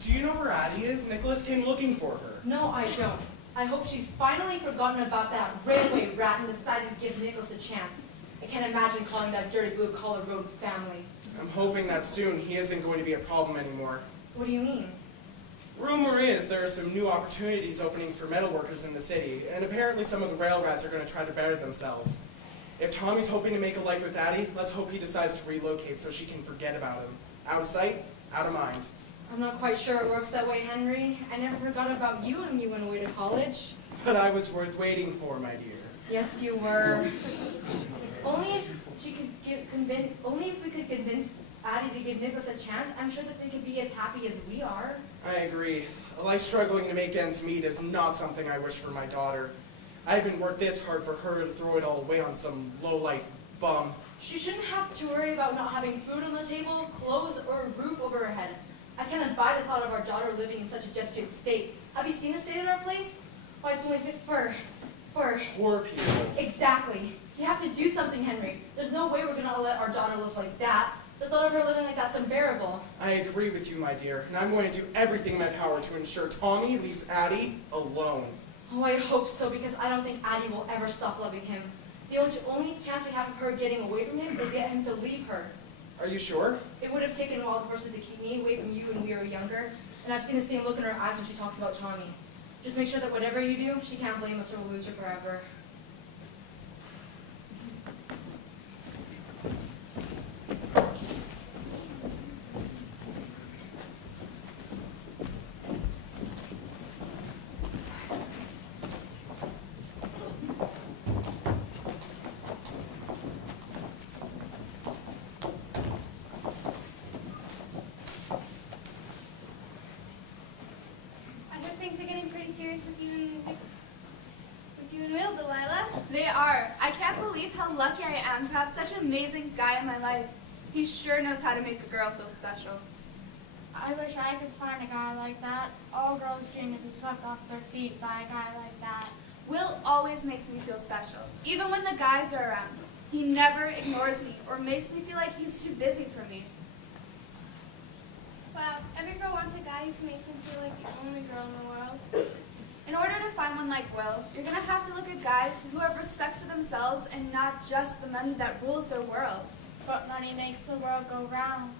Do you know where Addie is? Nicholas came looking for her. No, I don't. I hope she's finally forgotten about that railway rat and decided to give Nicholas a chance. I can't imagine calling that dirty blue-collar road family. I'm hoping that soon he isn't going to be a problem anymore. What do you mean? Rumor is there are some new opportunities opening for metal workers in the city, and apparently some of the rail rats are going to try to better themselves. If Tommy's hoping to make a life with Addie, let's hope he decides to relocate so she can forget about him. Out of sight, out of mind. I'm not quite sure it works that way, Henry. I never forgot about you when you went away to college. But I was worth waiting for, my dear. Yes, you were. Only if we could convince Addie to give Nicholas a chance, I'm sure that they could be as happy as we are. I agree. A life struggling to make ends meet is not something I wish for my daughter. I haven't worked this hard for her to throw it all away on some low-life bum. She shouldn't have to worry about not having food on the table, clothes, or a roof over her head. I cannot buy the thought of our daughter living in such a destitute state. Have you seen the state of our place? Why, it's only fit for... Poor people. Exactly. You have to do something, Henry. There's no way we're going to let our daughter live like that. The thought of her living like that's unbearable. I agree with you, my dear, and I'm going to do everything in my power to ensure Tommy leaves Addie alone. Oh, I hope so, because I don't think Addie will ever stop loving him. The only chance we have of her getting away from him is get him to leave her. Are you sure? It would have taken a while for to keep me away from you when we were younger, and I've seen the same look in her eyes when she talks about Tommy. Just make sure that whatever you do, she can't blame us or we'll lose her forever. They are. I can't believe how lucky I am to have such an amazing guy in my life. He sure knows how to make a girl feel special. I wish I could find a guy like that. All girls dream to be swept off their feet by a guy like that. Will always makes me feel special, even when the guys are around. He never ignores me or makes me feel like he's too busy for me. Wow, every girl wants a guy who can make them feel like the only girl in the world. In order to find one like Will, you're gonna have to look at guys who have respect for themselves and not just the money that rules their world. But money makes the world go round.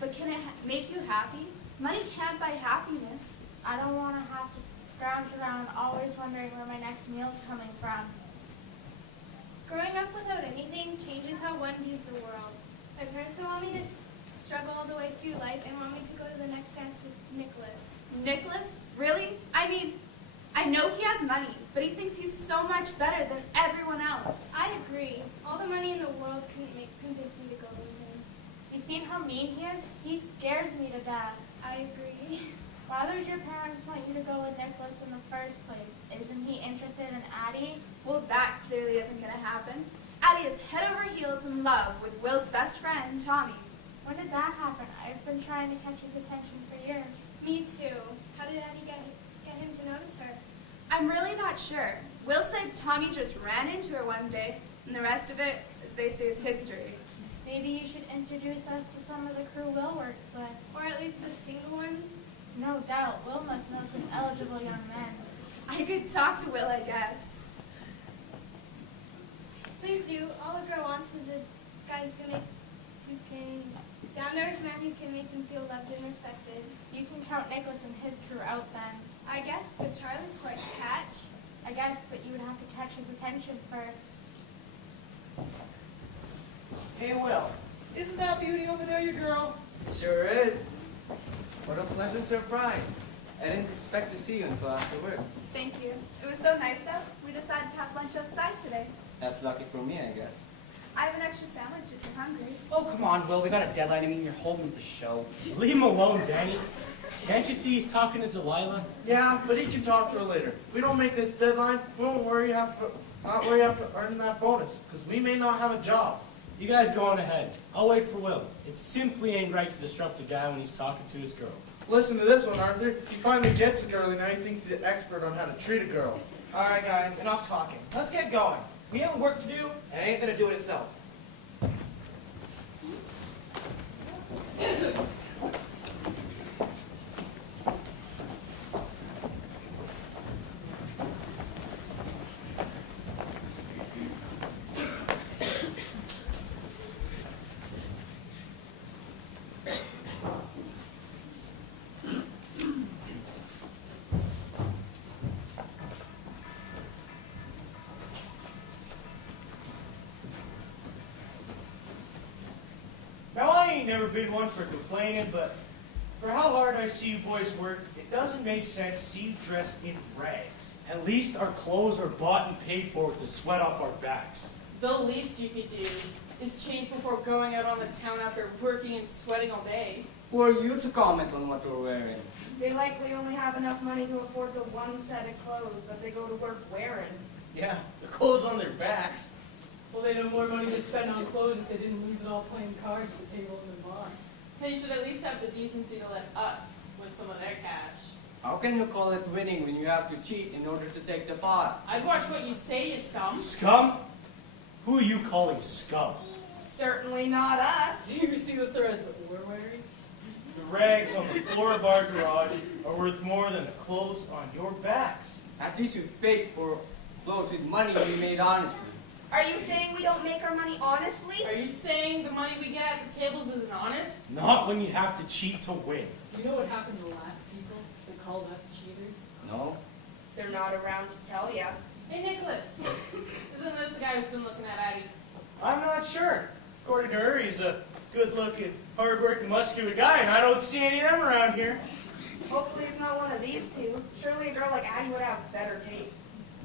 But can it make you happy? Money can't buy happiness. I don't want to have to scrounge around always wondering where my next meal's coming from. Growing up without anything changes how one views the world. My parents don't want me to struggle all the way through life and want me to go to the next dance with Nicholas. Nicholas? Really? I mean, I know he has money, but he thinks he's so much better than everyone else. I agree. All the money in the world couldn't convince me to go with him. You seen how mean he is? He scares me to death. I agree. Why would your parents want you to go with Nicholas in the first place? Isn't he interested in Addie? Well, that clearly isn't going to happen. Addie is head over heels in love with Will's best friend, Tommy. When did that happen? I've been trying to catch his attention for years. Me too. How did Addie get him to notice her? I'm really not sure. Will said Tommy just ran into her one day, and the rest of it, as they say, is history. Maybe you should introduce us to some of the crew Will works with. Or at least the single ones? No doubt. Will must know some eligible young men. I could talk to Will, I guess. Please do. All a girl wants is a guy who can down-to-earth man who can make them feel loved and respected. You can count Nicholas and his crew out then. I guess, but Charlie's quite a catch. I guess, but you would have to catch his attention first. Hey, Will, isn't that beauty over there your girl? Sure is. What a pleasant surprise. I didn't expect to see you until after work. Thank you. It was so nice out. We decided to have lunch outside today. That's lucky for me, I guess. I have an extra sandwich if you're hungry. Oh, come on, Will. We got a deadline. I mean, you're holding with the show. Leave him alone, Danny. Can't you see he's talking to Delilah? Yeah, but he can talk to her later. If we don't make this deadline, we won't worry after earning that bonus, because we may not have a job. You guys go on ahead. I'll wait for Will. It simply ain't right to disrupt a guy when he's talking to his girl. Listen to this one, Arthur. He finally gets a girl, and now he thinks he's an expert on how to treat a girl. All right, guys, enough talking. Let's get going. We have work to do, and it ain't gonna do it itself. Now, I ain't never been one for complaining, but for how hard I see you boys work, it doesn't make sense to see you dressed in rags. At least our clothes are bought and paid for with the sweat off our backs. The least you could do is change before going out on the town after working and sweating all day. Who are you to comment on what we're wearing? They likely only have enough money to afford the one set of clothes that they go to work wearing. Yeah, the clothes on their backs. Well, they'd have more money to spend on clothes if they didn't lose it all playing cards at the table in the bar. They should at least have the decency to let us win some of their cash. How can you call it winning when you have to cheat in order to take the pot? I'd watch what you say, you scum. Scum? Who are you calling scum? Certainly not us. Do you see the threads that we're wearing? The rags on the floor of our garage are worth more than the clothes on your backs. At least you fake for clothes with money we made honestly. Are you saying we don't make our money honestly? Are you saying the money we get at the tables isn't honest? Not when you have to cheat to win. You know what happened to the last people? They called us cheaters. No? They're not around to tell ya. Hey, Nicholas. Isn't this the guy who's been looking at Addie? I'm not sure. According to her, he's a good-looking, hard-working, muscular guy, and I don't see any of them around here. Hopefully it's not one of these two. Surely a girl like Addie would have better taste.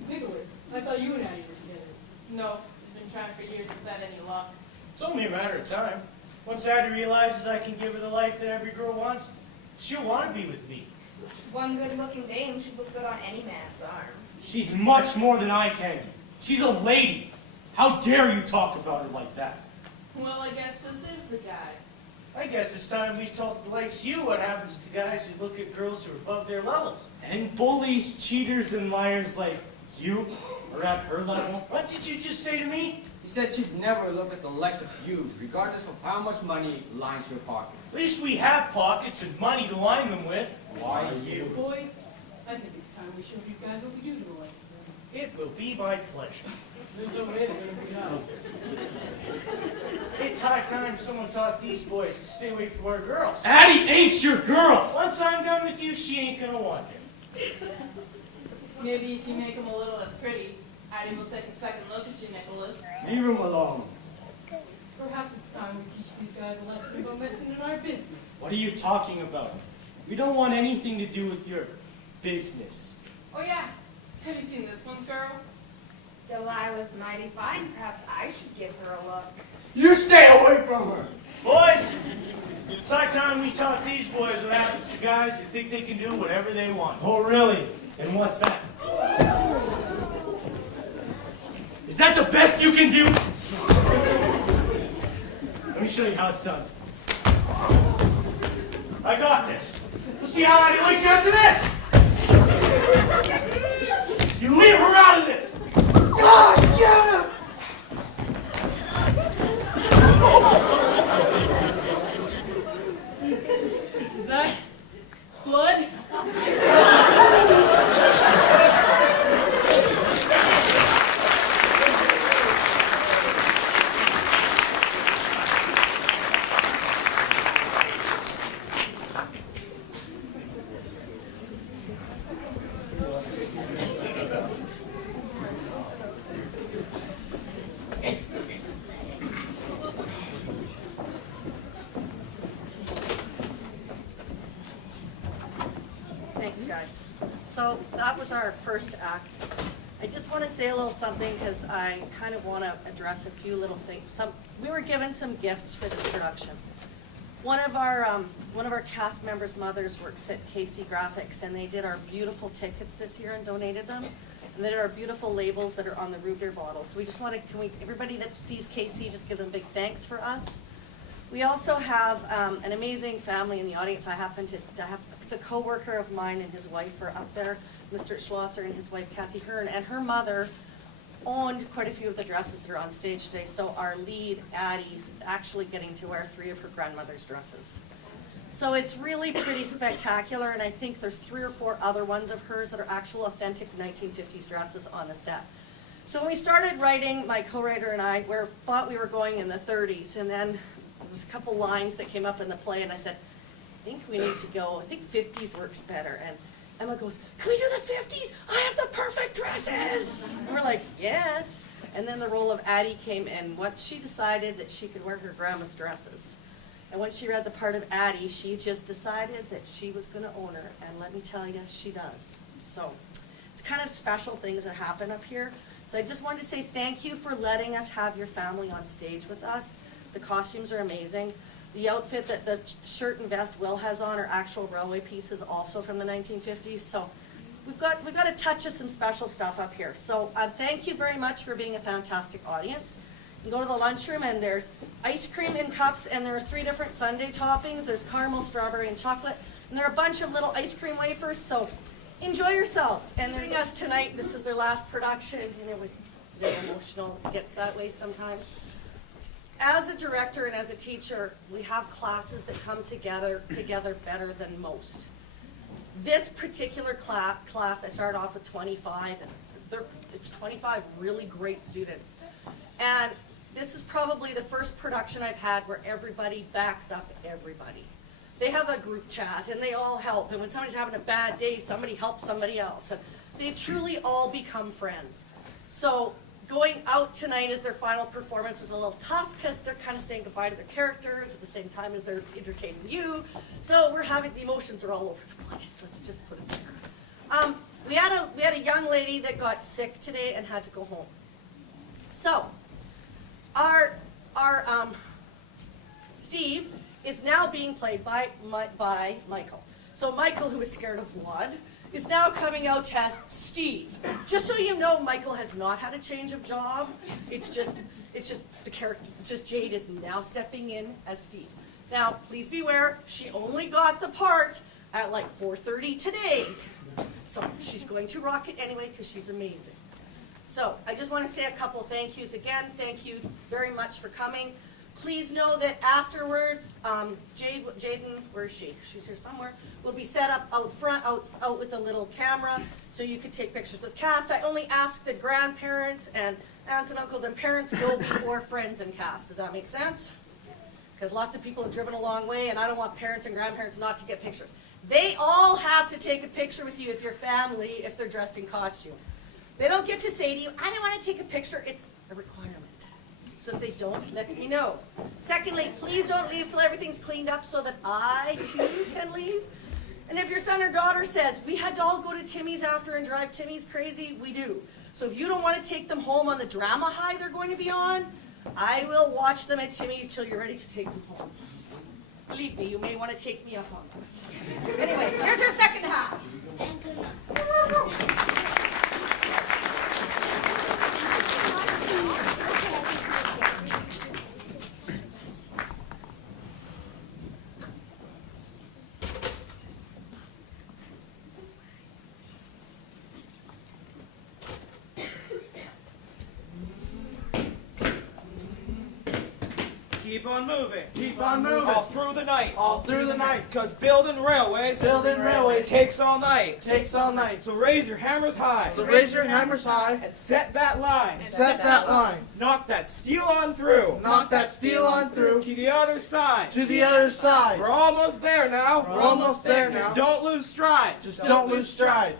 Nicholas, I thought you and Addie were together. No, he's been trying for years without any luck. It's only a matter of time. Once Addie realizes I can give her the life that every girl wants, she'll want to be with me. One good-looking dame should look good on any man's arm. She's much more than I can. She's a lady. How dare you talk about her like that? Well, I guess this is the guy. I guess it's time we told the likes you what happens to guys who look at girls who are above their levels. And bullies, cheaters, and liars like you are at her level? What did you just say to me? He said she'd never look at the likes of you, regardless of how much money lines your pockets. At least we have pockets and money to line them with. Why you? Boys, I think it's It's time we show these guys what we do to the lights. It will be my pleasure. There's no way they're going to be out. It's high time someone taught these boys to stay away from our girls. Addie ain't your girl! Once I'm done with you, she ain't gonna want you. Maybe if you make them a little less pretty, Addie will take a second look at you, Nicholas. Leave him alone. Perhaps it's time we teach these guys a lesson about medicine in our business. What are you talking about? We don't want anything to do with your business. Oh yeah, have you seen this one, girl? Delilah's mighty fine. Perhaps I should give her a look. You stay away from her. Boys, it's high time we taught these boys what happens to guys who think they can do whatever they want. Oh, really? And what's that? Is that the best you can do? Let me show you how it's done. I got this. We'll see how Addie likes you after this. You leave her out of this! God, get him! Is that blood? Thanks, guys. So that was our first act. I just want to say a little something because I kind of want to address a few little things. We were given some gifts for this production. One of our cast members' mothers works at KC Graphics, and they did our beautiful tickets this year and donated them. And they did our beautiful labels that are on the root beer bottles. So we just want to, everybody that sees KC, just give them big thanks for us. We also have an amazing family in the audience. I have a co-worker of mine and his wife are up there, Mr. Schlosser and his wife Kathy Hearn, and her mother owned quite a few of the dresses that are on stage today. So our lead, Addie's, actually getting to wear 3 of her grandmother's dresses. So it's really pretty spectacular, and I think there's 3 or 4 other ones of hers that are actual authentic 1950s dresses on the set. So when we started writing, my co-writer and I thought we were going in the 30s, and then there was a couple lines that came up in the play, and I said, I think we need to go, I think 50s works better. And Emma goes, can we do the 50s? I have the perfect dresses. And we're like, yes. And then the role of Addie came in. Once she decided that she could wear her grandma's dresses. And when she read the part of Addie, she just decided that she was going to own her. And let me tell you, she does. So it's kind of special things that happen up here. So I just wanted to say thank you for letting us have your family on stage with us. The costumes are amazing. The outfit that the shirt and vest Will has on are actual railway pieces also from the 1950s. So we've got a touch of some special stuff up here. So thank you very much for being a fantastic audience. You can go to the lunchroom and there's ice cream in cups and there are 3 different sundae toppings. There's caramel, strawberry, and chocolate. And there are a bunch of little ice cream wafers. So enjoy yourselves. And they're doing us tonight. This is their last production and it was very emotional. It gets that way sometimes. As a director and as a teacher, we have classes that come together better than most. This particular class, I started off with 25, and it's 25 really great students. And this is probably the first production I've had where everybody backs up everybody. They have a group chat, and they all help. And when somebody's having a bad day, somebody helps somebody else. And they've truly all become friends. So going out tonight as their final performance was a little tough because they're kind of saying goodbye to their characters at the same time as they're entertaining you. So the emotions are all over the place. Let's just put it there. We had a young lady that got sick today and had to go home. So our Steve is now being played by Michael. So Michael, who is scared of blood, is now coming out as Steve. Just so you know, Michael has not had a change of job. It's just the character. Just Jade is now stepping in as Steve. Now, please beware. She only got the part at like 4:30 today, so she's going to rock it anyway because she's amazing. So I just want to say a couple of thank yous again. Thank you very much for coming. Please know that afterwards, Jaden, where is she? She's here somewhere. Will be set up out front, out with a little camera, so you could take pictures with cast. I only ask that grandparents and aunts and uncles and parents go before friends and cast. Does that make sense? Because lots of people have driven a long way, and I don't want parents and grandparents not to get pictures. They all have to take a picture with you if you're family, if they're dressed in costume. They don't get to say to you, I don't want to take a picture. It's a requirement. So if they don't, let me know. Secondly, please don't leave till everything's cleaned up so that I, too, can leave. And if your son or daughter says, we had to all go to Timmy's after and drive Timmy's crazy, we do. So if you don't want to take them home on the drama high they're going to be on, I will watch them at Timmy's till you're ready to take them home. Believe me, you may want to take me up on that. Anyway, here's your second half. Keep on moving. Keep on moving. All through the night. All through the night. Because building railways takes all night. Takes all night. So raise your hammers high. So raise your hammers high. And set that line. Set that line. Knock that steel on through. Knock that steel on through. To the other side. To the other side. We're almost there now. We're almost there now. Just don't lose stride. Just don't lose stride.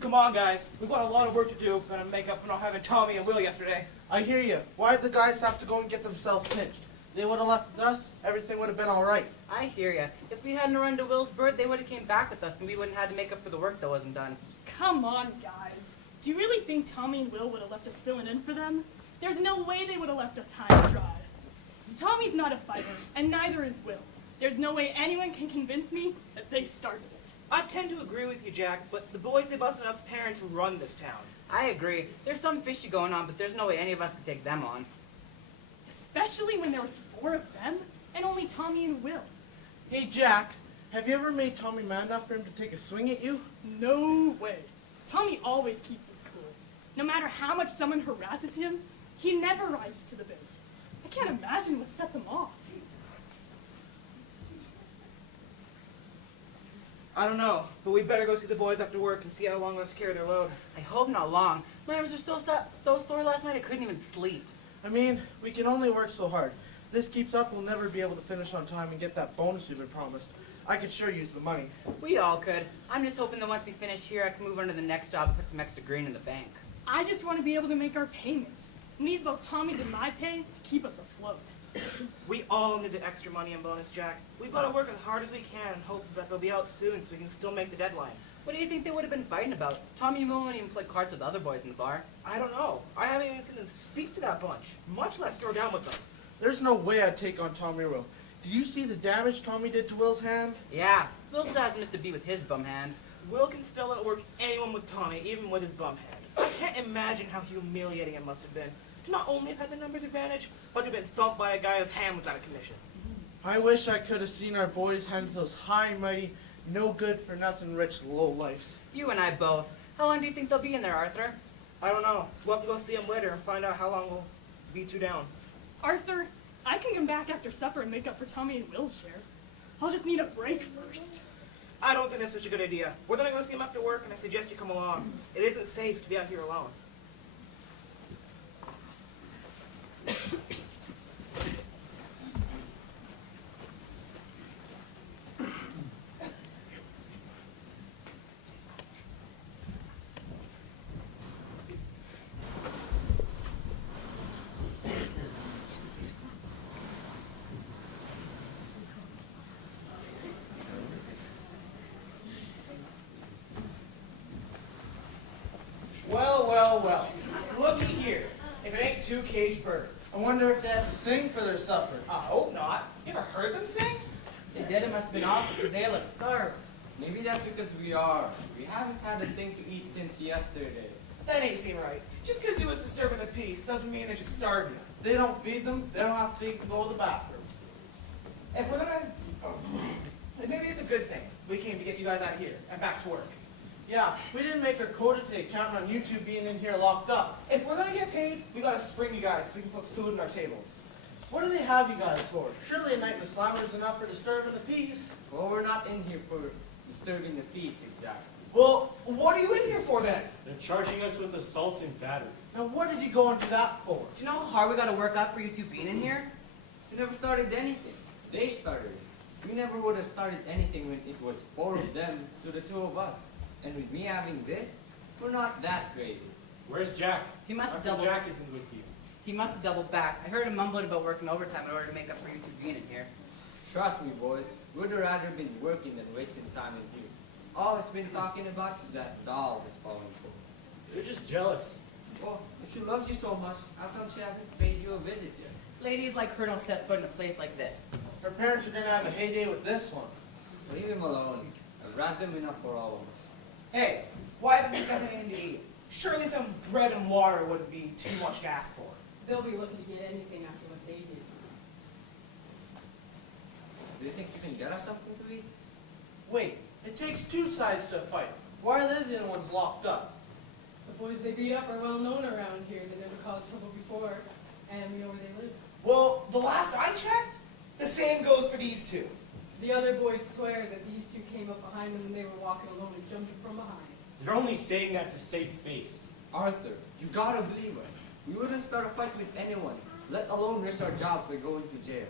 Come on, guys. We've got a lot of work to do. We're going to make up for not having Tommy and Will yesterday. I hear you. Why'd the guys have to go and get themselves pinched? They would have left with us, everything would have been all right. I hear ya. If we hadn't run to Will's bird, they would have came back with us, and we wouldn't have had to make up for the work that wasn't done. Come on, guys. Do you really think Tommy and Will would have left us filling in for them? There's no way they would have left us high and dry. Tommy's not a fighter, and neither is Will. There's no way anyone can convince me that they started it. I tend to agree with you, Jack, but the boys they busted up's parents run this town. I agree. There's some fishy going on, but there's no way any of us could take them on. Especially when there was 4 of them, and only Tommy and Will. Hey, Jack, have you ever made Tommy mad enough for him to take a swing at you? No way. Tommy always keeps his cool. No matter how much someone harasses him, he never rises to the bait. I can't imagine what set them off. I don't know, but we better go see the boys after work and see how long they have to carry their load. I hope not long. My arms were so sore last night I couldn't even sleep. I mean, we can only work so hard. If this keeps up, we'll never be able to finish on time and get that bonus we've been promised. I could sure use the money. We all could. I'm just hoping that once we finish here, I can move on to the next job and put some extra green in the bank. I just want to be able to make our payments. We need both Tommy's and my pay to keep us afloat. We all need the extra money and bonus, Jack. We've got to work as hard as we can and hope that they'll be out soon so we can still make the deadline. What do you think they would have been fighting about? Tommy and Will wouldn't even play cards with the other boys in the bar. I don't know. I haven't even seen them speak to that bunch, much less throw down with them. There's no way I'd take on Tommy Will. Did you see the damage Tommy did to Will's hand? Yeah, Will still has missed a beat with his bum hand. Will can still outwork anyone with Tommy, even with his bum hand. I can't imagine how humiliating it must have been to not only have had the numbers advantage, but to have been thumped by a guy whose hand was out of commission. I wish I could have seen our boys handle those high, mighty, no-good-for-nothing rich lowlifes. You and I both. How long do you think they'll be in there, Arthur? I don't know. We'll have to go see them later and find out how long we'll be two down. Arthur, I can come back after supper and make up for Tommy and Will's share. I'll just need a break first. I don't think that's such a good idea. We're going to go see them after work, and I suggest you come along. It isn't safe to be out here alone. Well. Looky here. If it ain't 2 caged birds. I wonder if they have to sing for their supper. I hope not. You ever heard them sing? They did. It must have been awful because they look starved. Maybe that's because we are. We haven't had a thing to eat since yesterday. That ain't seem right. Just because you was disturbing the peace doesn't mean they should starve you. They don't feed them, they don't have to even go to the bathroom. If we're gonna... maybe it's a good thing we came to get you guys out of here and back to work. Yeah, we didn't make our quota today, counting on you two being in here locked up. If we're gonna get paid, we gotta spring you guys so we can put food on our tables. What do they have you guys for? Surely a night in the slammer is enough for disturbing the peace. Well, we're not in here for disturbing the peace, exactly. Well, what are you in here for then? They're charging us with assault and battery. Now, what did you go into that for? Do you know how hard we gotta work up for you two being in here? We never started anything. They started it. We never would have started anything when it was 4 of them to the 2 of us. And with me having this, we're not that crazy. Where's Jack? He must have Dr. doubled. Jack isn't with you. He must have doubled back. I heard him mumbling about working overtime in order to make up for you two being in here. Trust me, boys. We'd rather been working than wasting time in here. All it's been talking about is that doll that's falling for. They're just jealous. Well, if she loves you so much, how come she hasn't paid you a visit yet? Ladies like her don't step foot in a place like this. Her parents are going to have a heyday with this one. Leave him alone. I've raised him enough for all of us. Hey, why haven't these guys anything to eat? Surely some bread and water wouldn't be too much to ask for. They'll be looking to get anything after what they did. Do you think you can get us something to eat? Wait, it takes 2 sides to a fight. Why are they the ones locked up? The boys they beat up are well known around here. They never caused trouble before, and we know where they live. Well, the last I checked, the same goes for these two. The other boys swear that these two came up behind them when they were walking alone and jumped them from behind. They're only saying that to save face. Arthur, you gotta believe us. We wouldn't start a fight with anyone, let alone risk our jobs by going to jail.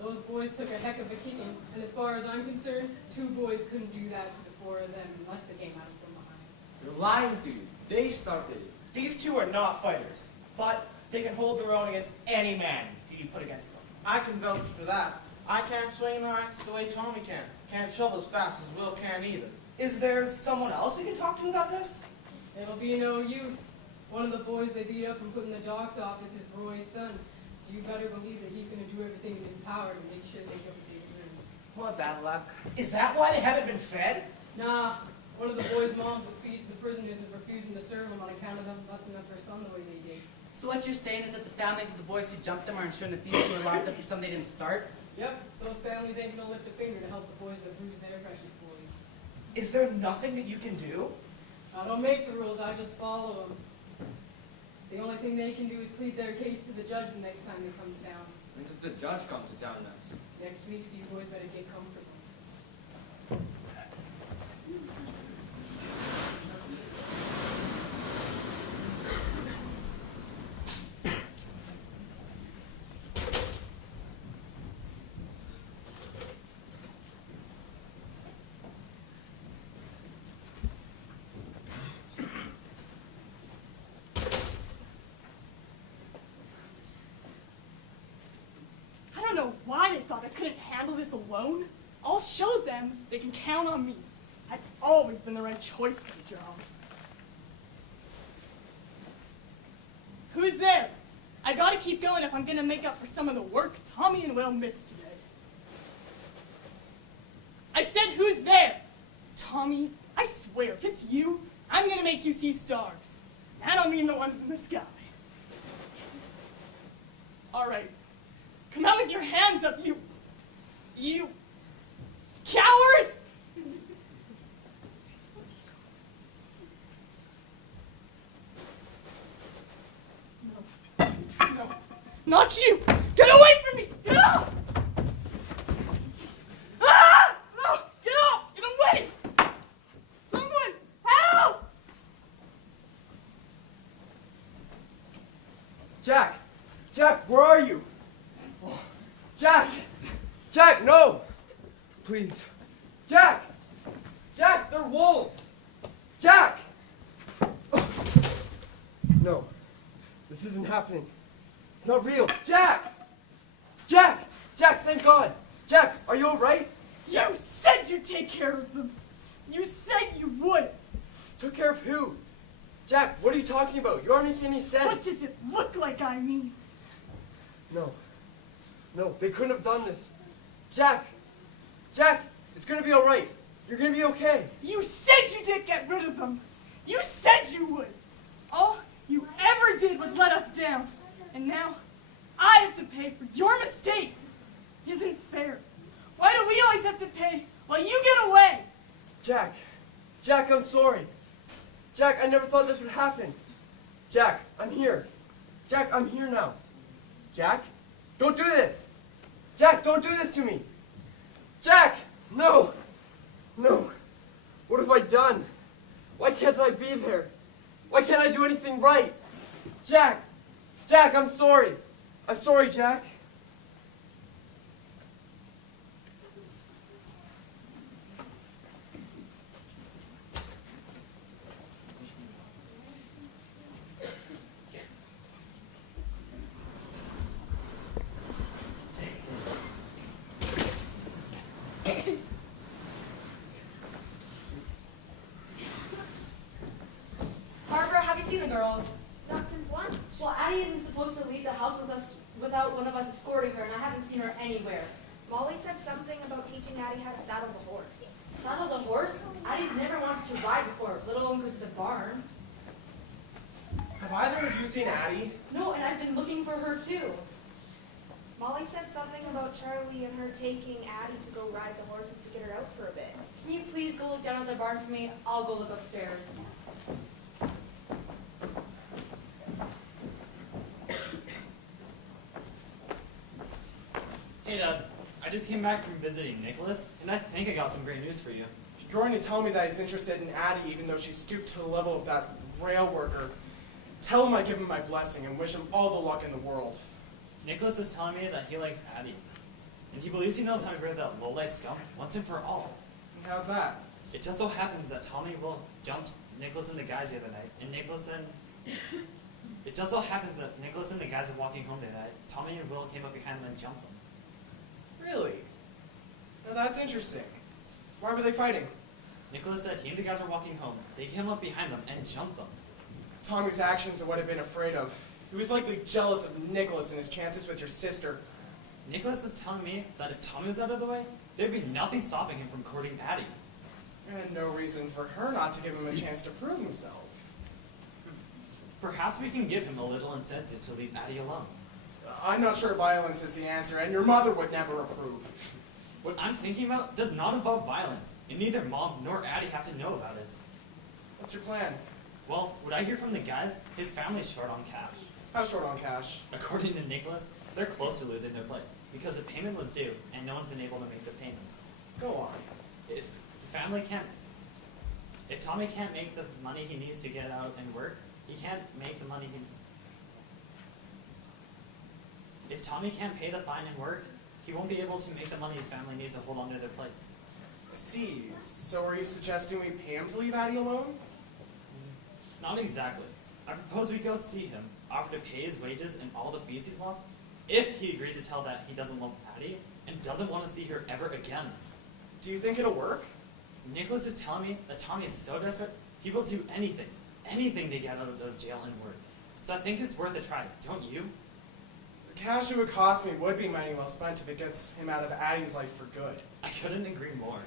Those boys took a heck of a kicking, and as far as I'm concerned, 2 boys couldn't do that to the 4 of them unless they came out from behind. They're lying to you. They started it. These two are not fighters, but they can hold their own against any man that you put against them. I can vouch for that. I can't swing an axe the way Tommy can. Can't shovel as fast as Will can either. Is there someone else we can talk to about this? It'll be no use. One of the boys they beat up and put in the doc's office is Roy's son, so you better believe that he's going to do everything in his power to make sure they get what they deserve. What bad luck. Is that why they haven't been fed? Nah, one of the boys' moms that feeds the prisoners is refusing to serve them on account of them busting up her son the way they did. So what you're saying is that the families of the boys who jumped them are ensuring that these two are locked up for something they didn't start? Yep, those families ain't going to lift a finger to help the boys that bruise their precious boys. Is there nothing that you can do? I don't make the rules, I just follow them. The only thing they can do is plead their case to the judge the next time they come to town. When does the judge come to town next? Next week, so you boys better get comfortable. I don't know why they thought I couldn't handle this alone. I'll show them they can count on me. I've always been the right choice for the job. Who's there? I gotta keep going if I'm gonna make up for some of the work Tommy and Will missed today. I said, who's there? Tommy, I swear, if it's you, I'm gonna make you see stars. I don't mean the ones in the sky. All right. Come out with your hands up, you coward! No, not you! Get away from me! Get off! Ah! No! Get off! Get away! Someone, help! Jack! Jack, where are you? Oh, Jack! Jack, no! Please. Jack! Jack, they're wolves! Jack! Oh. No. This isn't happening. It's not real. Jack! Jack! Jack, thank God! Jack, are you alright? You said you'd take care of them. You said you would. Took care of who? Jack, what are you talking about? You aren't making any sense. What does it look like, I mean? No. No, they couldn't have done this. Jack! Jack, it's gonna be alright. You're gonna be okay. You said you did get rid of them. You said you would. All you ever did was let us down. And now, I have to pay for your mistakes. Isn't fair. Why do we always have to pay while you get away? Jack. Jack, I'm sorry. Jack, I never thought this would happen. Jack, I'm here. Jack, I'm here now. Jack, don't do this. Jack, don't do this to me. Jack, no. No. What have I done? Why can't I be there? Why can't I do anything right? Jack! Jack, I'm sorry. I'm sorry, Jack. Barbara, have you seen the girls? Not since lunch. Well, Addie isn't supposed to leave the house with us without one of us escorting her, and I haven't seen her anywhere. Molly said something about teaching Addie how to saddle the horse. Saddle the horse? Addie's never wanted to ride before, let alone go to the barn. Have either of you seen Addie? No, and I've been looking for her too. Molly said something about Charlie and her taking Addie to go ride the horses to get her out for a bit. Can you please go look down at the barn for me? I'll go look upstairs. Hey, Dad. I just came back from visiting Nicholas, and I think I got some great news for you. If you're going to tell me that he's interested in Addie even though she stooped to the level of that rail worker, tell him I give him my blessing and wish him all the luck in the world. Nicholas is telling me that he likes Addie, and he believes he knows how to get rid of that low-life scum once and for all. And how's that? It just so happens that Tommy Will jumped Nicholas and the guys the other night, and It just so happens that Nicholas and the guys were walking home that night. Tommy and Will came up behind them and jumped them. Really? Now that's interesting. Why were they fighting? Nicholas said he and the guys were walking home. They came up behind them and jumped them. Tommy's actions are what I've been afraid of. He was likely jealous of Nicholas and his chances with your sister. Nicholas was telling me that if Tommy was out of the way, there'd be nothing stopping him from courting Addie. And no reason for her not to give him a chance to prove himself. Perhaps we can give him a little incentive to leave Addie alone. I'm not sure violence is the answer, and your mother would never approve. What I'm thinking about does not involve violence, and neither Mom nor Addie have to know about it. What's your plan? Well, what I hear from the guys, his family's short on cash. How short on cash? According to Nicholas, they're close to losing their place, because the payment was due, and no one's been able to make the payment. Go on. If Tommy can't make the money he needs to get out and work, he can't make the money he's... If Tommy can't pay the fine and work, he won't be able to make the money his family needs to hold on to their place. I see. So are you suggesting we pay him to leave Addie alone? Not exactly. I propose we go see him, offer to pay his wages and all the fees he's lost, if he agrees to tell that he doesn't love Addie and doesn't want to see her ever again. Do you think it'll work? Nicholas is telling me that Tommy is so desperate, he will do anything to get out of jail and work. So I think it's worth a try, don't you? The cash it would cost me would be money well spent if it gets him out of Addie's life for good. I couldn't agree more.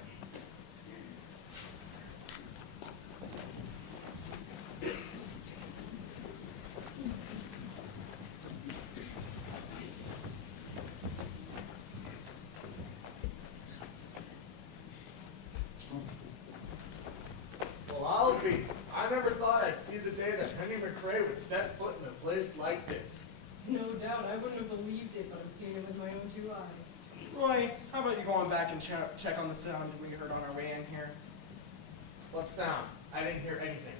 Well, I'll be. I never thought I'd see the day that Henry McRae would set foot in a place like this. No doubt, I wouldn't have believed it, but I've seen it with my own 2 eyes. Roy, how about you go on back and check on the sound we heard on our way in here? What sound? I didn't hear anything.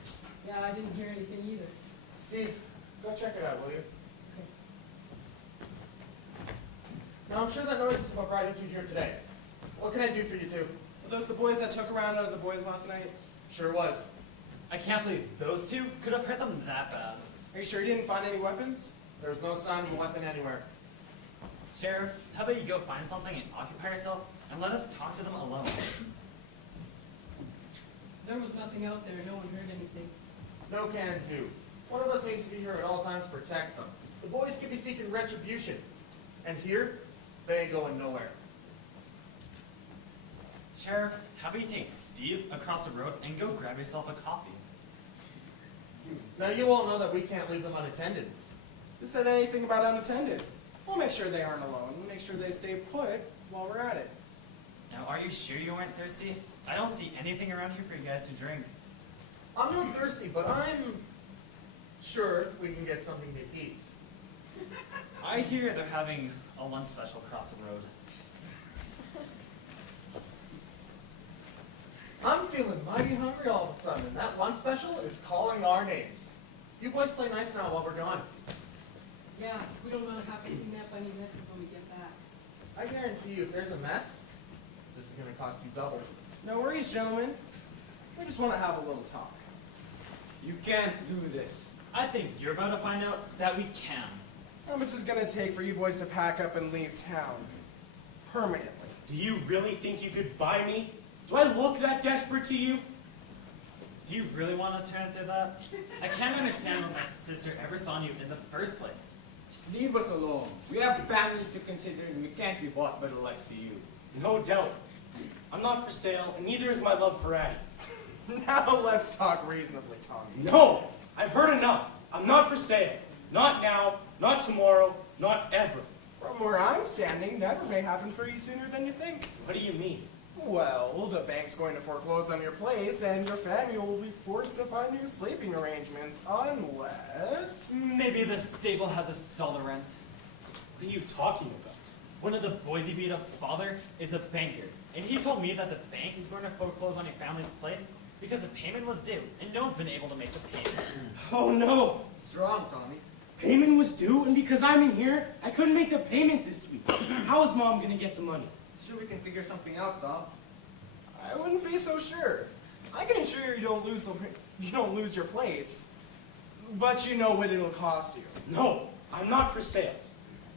Yeah, I didn't hear anything either. Steve, go check it out, will you? Now, I'm sure that noise is what brought you two here today. What can I do for you two? Were those the boys that took around out of the boys last night? Sure was. I can't believe those two could have hurt them that bad. Are you sure you didn't find any weapons? There was no sign of a weapon anywhere. Sheriff, how about you go find something and occupy yourself, and let us talk to them alone. There was nothing out there, no one heard anything. No can do. One of us needs to be here at all times to protect them. The boys could be seeking retribution. And here, they ain't going nowhere. Sheriff, how about you take Steve across the road and go grab yourself a coffee? Now you all know that we can't leave them unattended. Who said anything about unattended? We'll make sure they aren't alone. We'll make sure they stay put while we're at it. Now, are you sure you weren't thirsty? I don't see anything around here for you guys to drink. I'm not thirsty, but I'm sure we can get something to eat. I hear they're having a lunch special across the road. I'm feeling mighty hungry all of a sudden, and that lunch special is calling our names. You boys play nice now while we're gone. Yeah, we don't want to have to clean up any messes when we get back. I guarantee you, if there's a mess, this is going to cost you double. No worries, gentlemen. We just want to have a little talk. You can't do this. I think you're about to find out that we can. How much is it going to take for you boys to pack up and leave town? Permanently. Do you really think you could buy me? Do I look that desperate to you? Do you really want us to answer that? I can't understand why my sister ever saw you in the first place. Just leave us alone. We have families to consider and we can't be bought by the likes of you. No doubt. I'm not for sale, and neither is my love for Addie. Now let's talk reasonably, Tommy. No! I've heard enough. I'm not for sale. Not now, not tomorrow, not ever. From where I'm standing, that may happen for you sooner than you think. What do you mean? Well, the bank's going to foreclose on your place, and your family will be forced to find new sleeping arrangements, unless... Maybe the stable has a stall to rent. What are you talking about? One of the boys he beat up's father is a banker, and he told me that the bank is going to foreclose on your family's place because the payment was due, and no one's been able to make the payment. Oh no! What's wrong, Tommy? Payment was due, and because I'm in here, I couldn't make the payment this week. How is Mom going to get the money? Sure we can figure something out, Tom. I wouldn't be so sure. I can assure you don't lose your place, but you know what it'll cost you. No, I'm not for sale,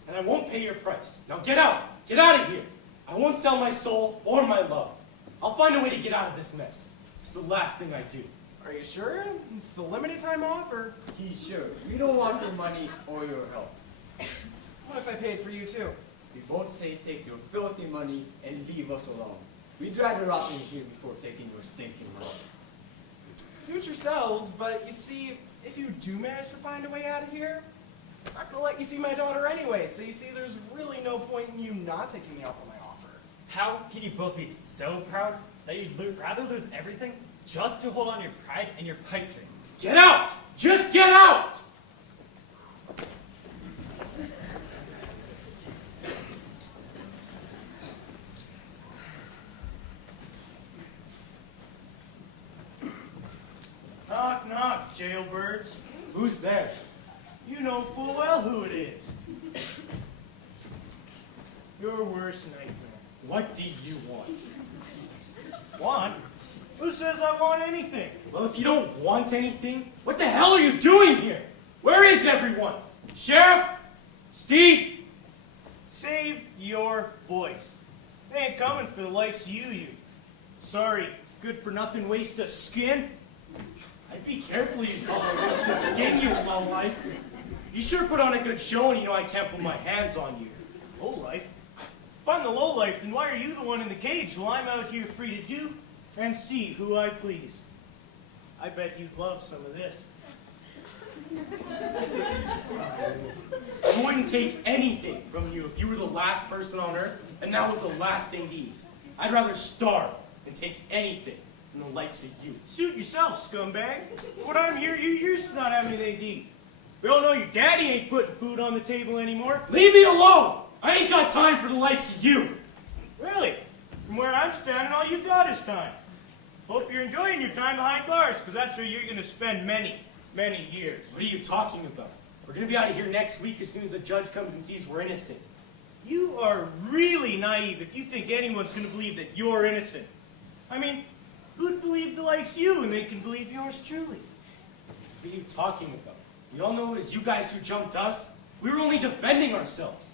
and I won't pay your price. Now get out! Get out of here! I won't sell my soul or my love. I'll find a way to get out of this mess. It's the last thing I do. Are you sure? It's a limited time offer. He's sure. We don't want your money or your help. What if I paid for you too? We both say take your filthy money and leave us alone. We'd rather rot in here before taking your stinking money. Suit yourselves, but you see, if you do manage to find a way out of here, I'm not going to let you see my daughter anyway, so you see there's really no point in you not taking me up on my offer. How can you both be so proud that you'd rather lose everything just to hold on your pride and your pipe dreams? Get out! Just get out! Knock, knock, jailbirds. Who's there? You know full well who it is. Your worst nightmare. What do you want? Want? Who says I want anything? Well, if you don't want anything, what the hell are you doing here? Where is everyone? Sheriff? Steve? Save your voice. They ain't coming for the likes of you. Sorry, good-for-nothing waste of skin. I'd be careful you call me waste of skin, you lowlife. You sure put on a good show and you know I can't put my hands on you. Lowlife? If I'm the lowlife, then why are you the one in the cage while I'm out here free to do and see who I please? I bet you'd love some of this. I wouldn't take anything from you if you were the last person on earth and that was the last thing to eat. I'd rather starve than take anything from the likes of you. Suit yourself, scumbag. What I'm here, you used to not have anything to eat. We all know your daddy ain't putting food on the table anymore. Leave me alone! I ain't got time for the likes of you. Really? From where I'm standing, all you got is time. Hope you're enjoying your time behind bars, because that's where you're going to spend many, many years. What are you talking about? We're going to be out of here next week as soon as the judge comes and sees we're innocent. You are really naive if you think anyone's going to believe that you're innocent. I mean, who'd believe the likes of you when they can believe yours truly? What are you talking about? We all know it was you guys who jumped us. We were only defending ourselves.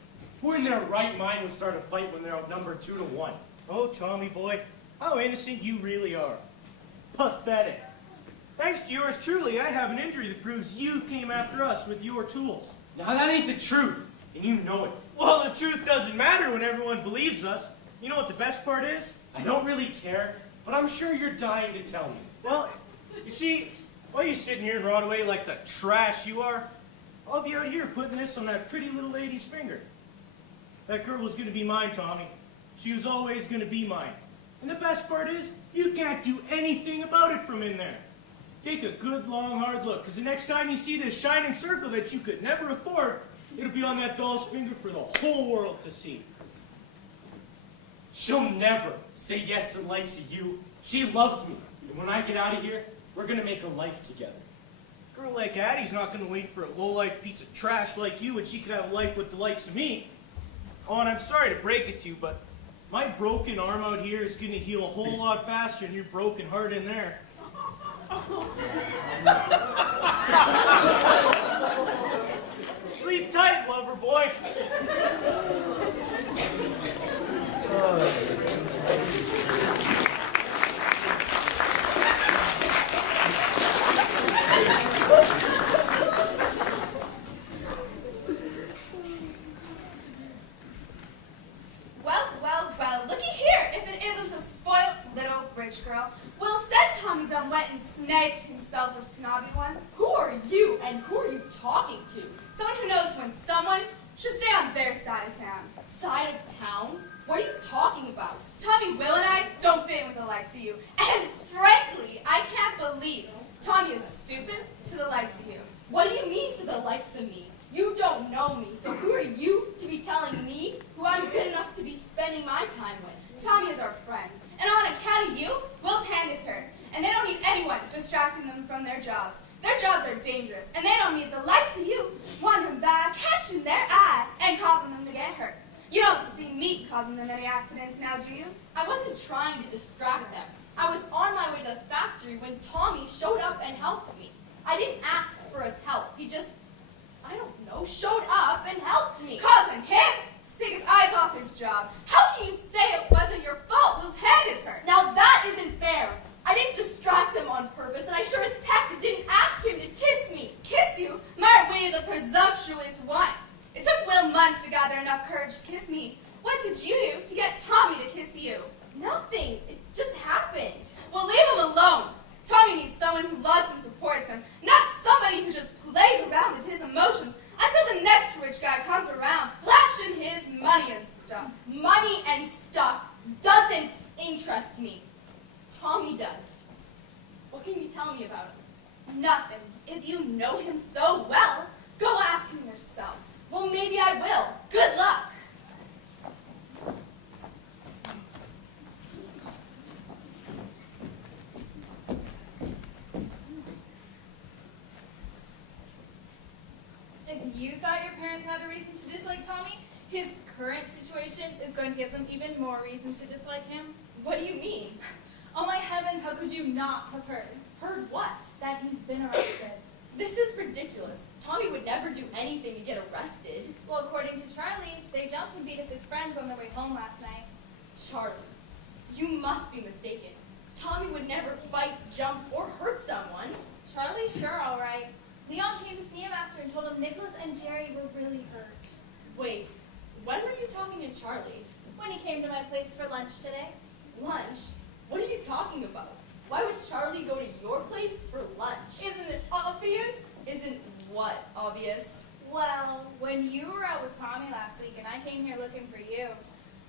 Who in their right mind would start a fight when they're outnumbered 2-1? Oh, Tommy boy, how innocent you really are. Pathetic. Thanks to yours truly, I have an injury that proves you came after us with your tools. Now that ain't the truth, and you know it. Well, the truth doesn't matter when everyone believes us. You know what the best part is? I don't really care, but I'm sure you're dying to tell me. Well, you see, while you're sitting here and rot away like the trash you are, I'll be out here putting this on that pretty little lady's finger. That girl was going to be mine, Tommy. She was always going to be mine. And the best part is, you can't do anything about it from in there. Take a good, long, hard look, because the next time you see this shining circle that you could never afford, it'll be on that doll's finger for the whole world to see. She'll never say yes and likes you. She loves me. And when I get out of here, we're going to make a life together. A girl like Addie's not going to wait for a low-life piece of trash like you when she could have a life with the likes of me. Oh, and I'm sorry to break it to you, but my broken arm out here is going to heal a whole lot faster than your broken heart in there. Sleep tight, lover boy. Well, looky here, if it isn't the spoiled little rich girl. Will said Tommy done went and snagged himself a snobby one. Who are you and who are you talking to? Someone who knows when someone should stay on their side of town. Side of town? What are you talking about? Tommy, Will, and I don't fit in with the likes of you. And frankly, I can't believe Tommy is stupid to the likes of you. What do you mean to the likes of me? You don't know me, so who are you to be telling me who I'm good enough to be spending my time with? Tommy is our friend. And on account of you, Will's hand is hurt. And they don't need anyone distracting them from their jobs. Their jobs are dangerous, and they don't need the likes of you wandering back, catching their eye, and causing them to get hurt. You don't see me causing them any accidents now, do you? I wasn't trying to distract them. I was on my way to the factory when Tommy showed up and helped me. I didn't ask for his help. He just, I don't know, showed up and helped me. Causing him to take his eyes off his job. How can you say it wasn't your fault Will's hand is hurt? Now that isn't fair. I didn't distract them on purpose, and I sure as heck didn't ask him to kiss me. Kiss you? Margaret William, the presumptuous one. It took Will months to gather enough courage to kiss me. What did you do to get Tommy to kiss you? Nothing. It just happened. Well, leave him alone. Tommy needs someone who loves and supports him, not somebody who just plays around with his emotions until the next rich guy comes around, flashing his money and stuff. Money and stuff doesn't interest me. Tommy does. What can you tell me about him? Nothing. If you know him so well, go ask him yourself. Well, maybe I will. Good luck. If you thought your parents had a reason to dislike Tommy, his current situation is going to give them even more reason to dislike him. What do you mean? Oh my heavens, how could you not have heard? Heard what? That he's been arrested. This is ridiculous. Tommy would never do anything to get arrested. Well, according to Charlie, they jumped and beat up his friends on their way home last night. Charlie, you must be mistaken. Tommy would never fight, jump, or hurt someone. Charlie's sure all right. Leon came to see him after and told him Nicholas and Jerry were really hurt. Wait, when were you talking to Charlie? When he came to my place for lunch today. Lunch? What are you talking about? Why would Charlie go to your place for lunch? Isn't it obvious? Isn't what obvious? Well, when you were out with Tommy last week and I came here looking for you,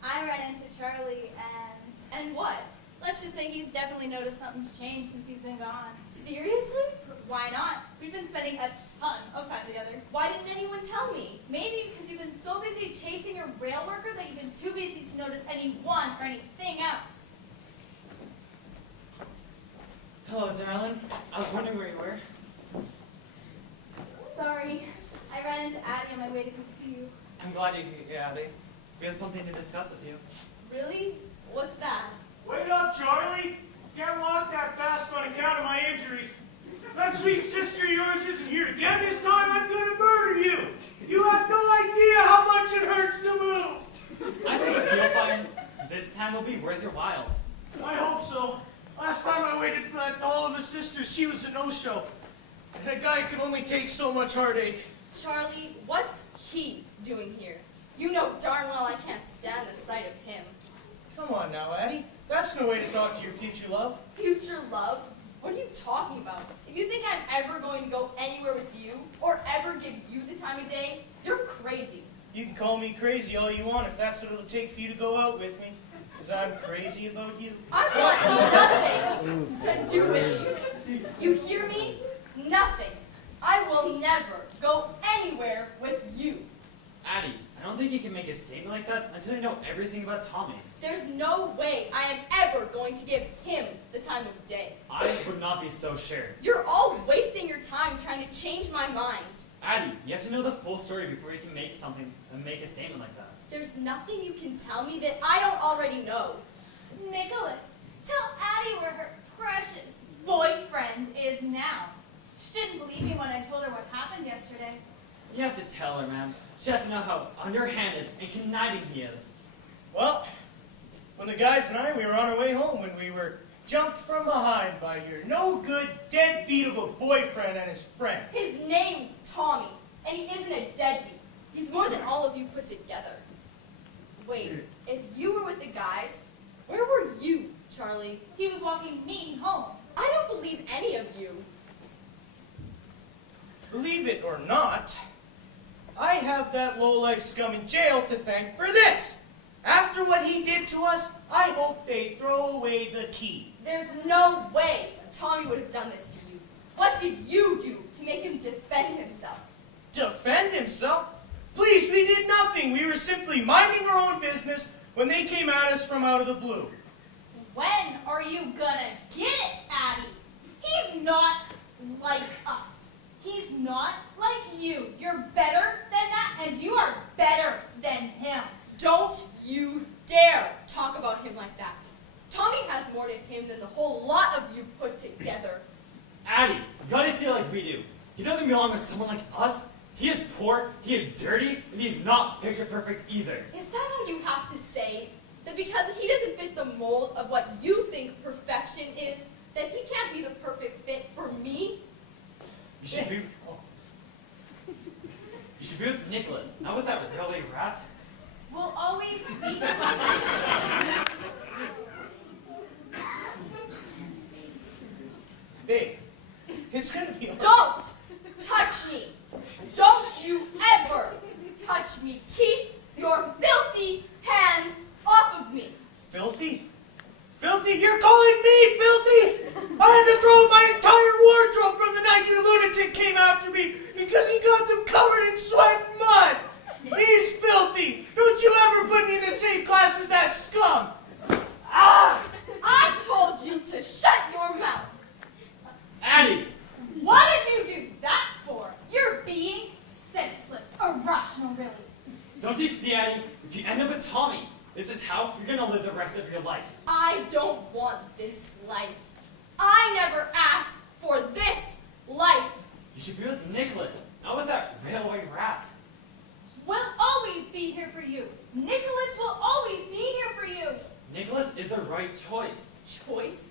I ran into Charlie and... And what? Let's just say he's definitely noticed something's changed since he's been gone. Seriously? Why not? We've been spending a ton of time together. Why didn't anyone tell me? Maybe because you've been so busy chasing your rail worker that you've been too busy to notice anyone or anything else. Hello, darling. I was wondering where you were. Sorry, I ran into Addie on my way to come see you. I'm glad you could get Addie. We have something to discuss with you. Really? What's that? Wait up, Charlie. Can't walk that fast on account of my injuries. That sweet sister of yours isn't here again. This time I'm going to murder you. You have no idea how much it hurts to move. I think you'll find this time will be worth your while. I hope so. Last time I waited for that doll of a sister, she was a no-show. And a guy can only take so much heartache. Charlie, what's he doing here? You know darn well I can't stand the sight of him. Come on now, Addie. That's no way to talk to your future love. Future love? What are you talking about? If you think I'm ever going to go anywhere with you, or ever give you the time of day, you're crazy. You can call me crazy all you want if that's what it'll take for you to go out with me. Because I'm crazy about you. I want nothing to do with you. You hear me? Nothing. I will never go anywhere with you. Addie, I don't think you can make a statement like that until you know everything about Tommy. There's no way I am ever going to give him the time of day. I would not be so sure. You're all wasting your time trying to change my mind. Addie, you have to know the full story before you can make a statement like that. There's nothing you can tell me that I don't already know. Nicholas, tell Addie where her precious boyfriend is now. She didn't believe me when I told her what happened yesterday. You have to tell her, man. She has to know how underhanded and conniving he is. Well, when the guys and I, we were on our way home when we were jumped from behind by your no-good deadbeat of a boyfriend and his friend. His name's Tommy, and he isn't a deadbeat. He's more than all of you put together. Wait, if you were with the guys, where were you, Charlie? He was walking me home. I don't believe any of you. Believe it or not, I have that lowlife scum in jail to thank for this. After what he did to us, I hope they throw away the key. There's no way Tommy would have done this to you. What did you do to make him defend himself? Defend himself? Please, we did nothing. We were simply minding our own business when they came at us from out of the blue. When are you gonna get it, Addie? He's not like us. He's not like you. You're better than that, and you are better than him. Don't you dare talk about him like that. Tommy has more to him than the whole lot of you put together. Addie, you gotta see it like we do. He doesn't belong with someone like us. He is poor, he is dirty, and he's not picture perfect either. Is that all you have to say? That because he doesn't fit the mold of what you think perfection is, that he can't be the perfect fit for me? You should be with Nicholas, not with that railway rat. We'll always be. Babe, it's gonna be... Don't touch me! Don't you ever touch me! Keep your filthy hands off of me! Filthy? Filthy? You're calling me filthy? I had to throw my entire wardrobe from the night you lunatic came after me because he got them covered in sweat and mud. He's filthy. Don't you ever put me in the same class as that scum. Ah! I told you to shut your mouth. Addie! What did you do that for? You're being senseless, irrational, really. Don't you see, Addie? If you end up with Tommy, this is how you're gonna live the rest of your life. I don't want this life. I never asked for this life. You should be with Nicholas, not with that railway rat. We'll always be here for you. Nicholas will always be here for you. Nicholas is the right choice. Choice?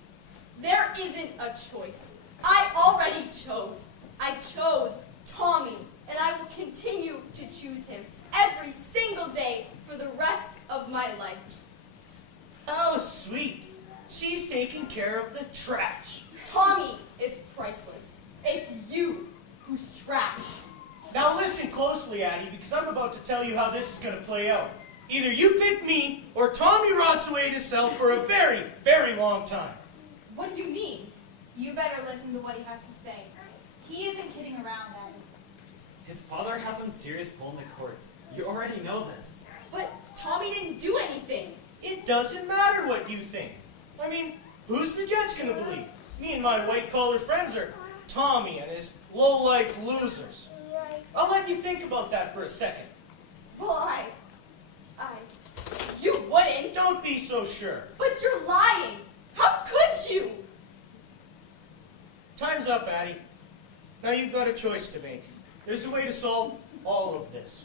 There isn't a choice. I already chose. I chose Tommy, and I will continue to choose him every single day for the rest of my life. How sweet. She's taking care of the trash. Tommy is priceless. It's you who's trash. Now listen closely, Addie, because I'm about to tell you how this is going to play out. Either you pick me, or Tommy rots away to sell for a very, very long time. What do you mean? You better listen to what he has to say. He isn't kidding around, Addie. His father has some serious pull in the courts. You already know this. But Tommy didn't do anything. It doesn't matter what you think. I mean, who's the judge going to believe? Me and my white-collar friends are Tommy and his low-life losers. I'll let you think about that for a second. Well, you wouldn't. Don't be so sure. But you're lying. How could you? Time's up, Addie. Now you've got a choice to make. There's a way to solve all of this.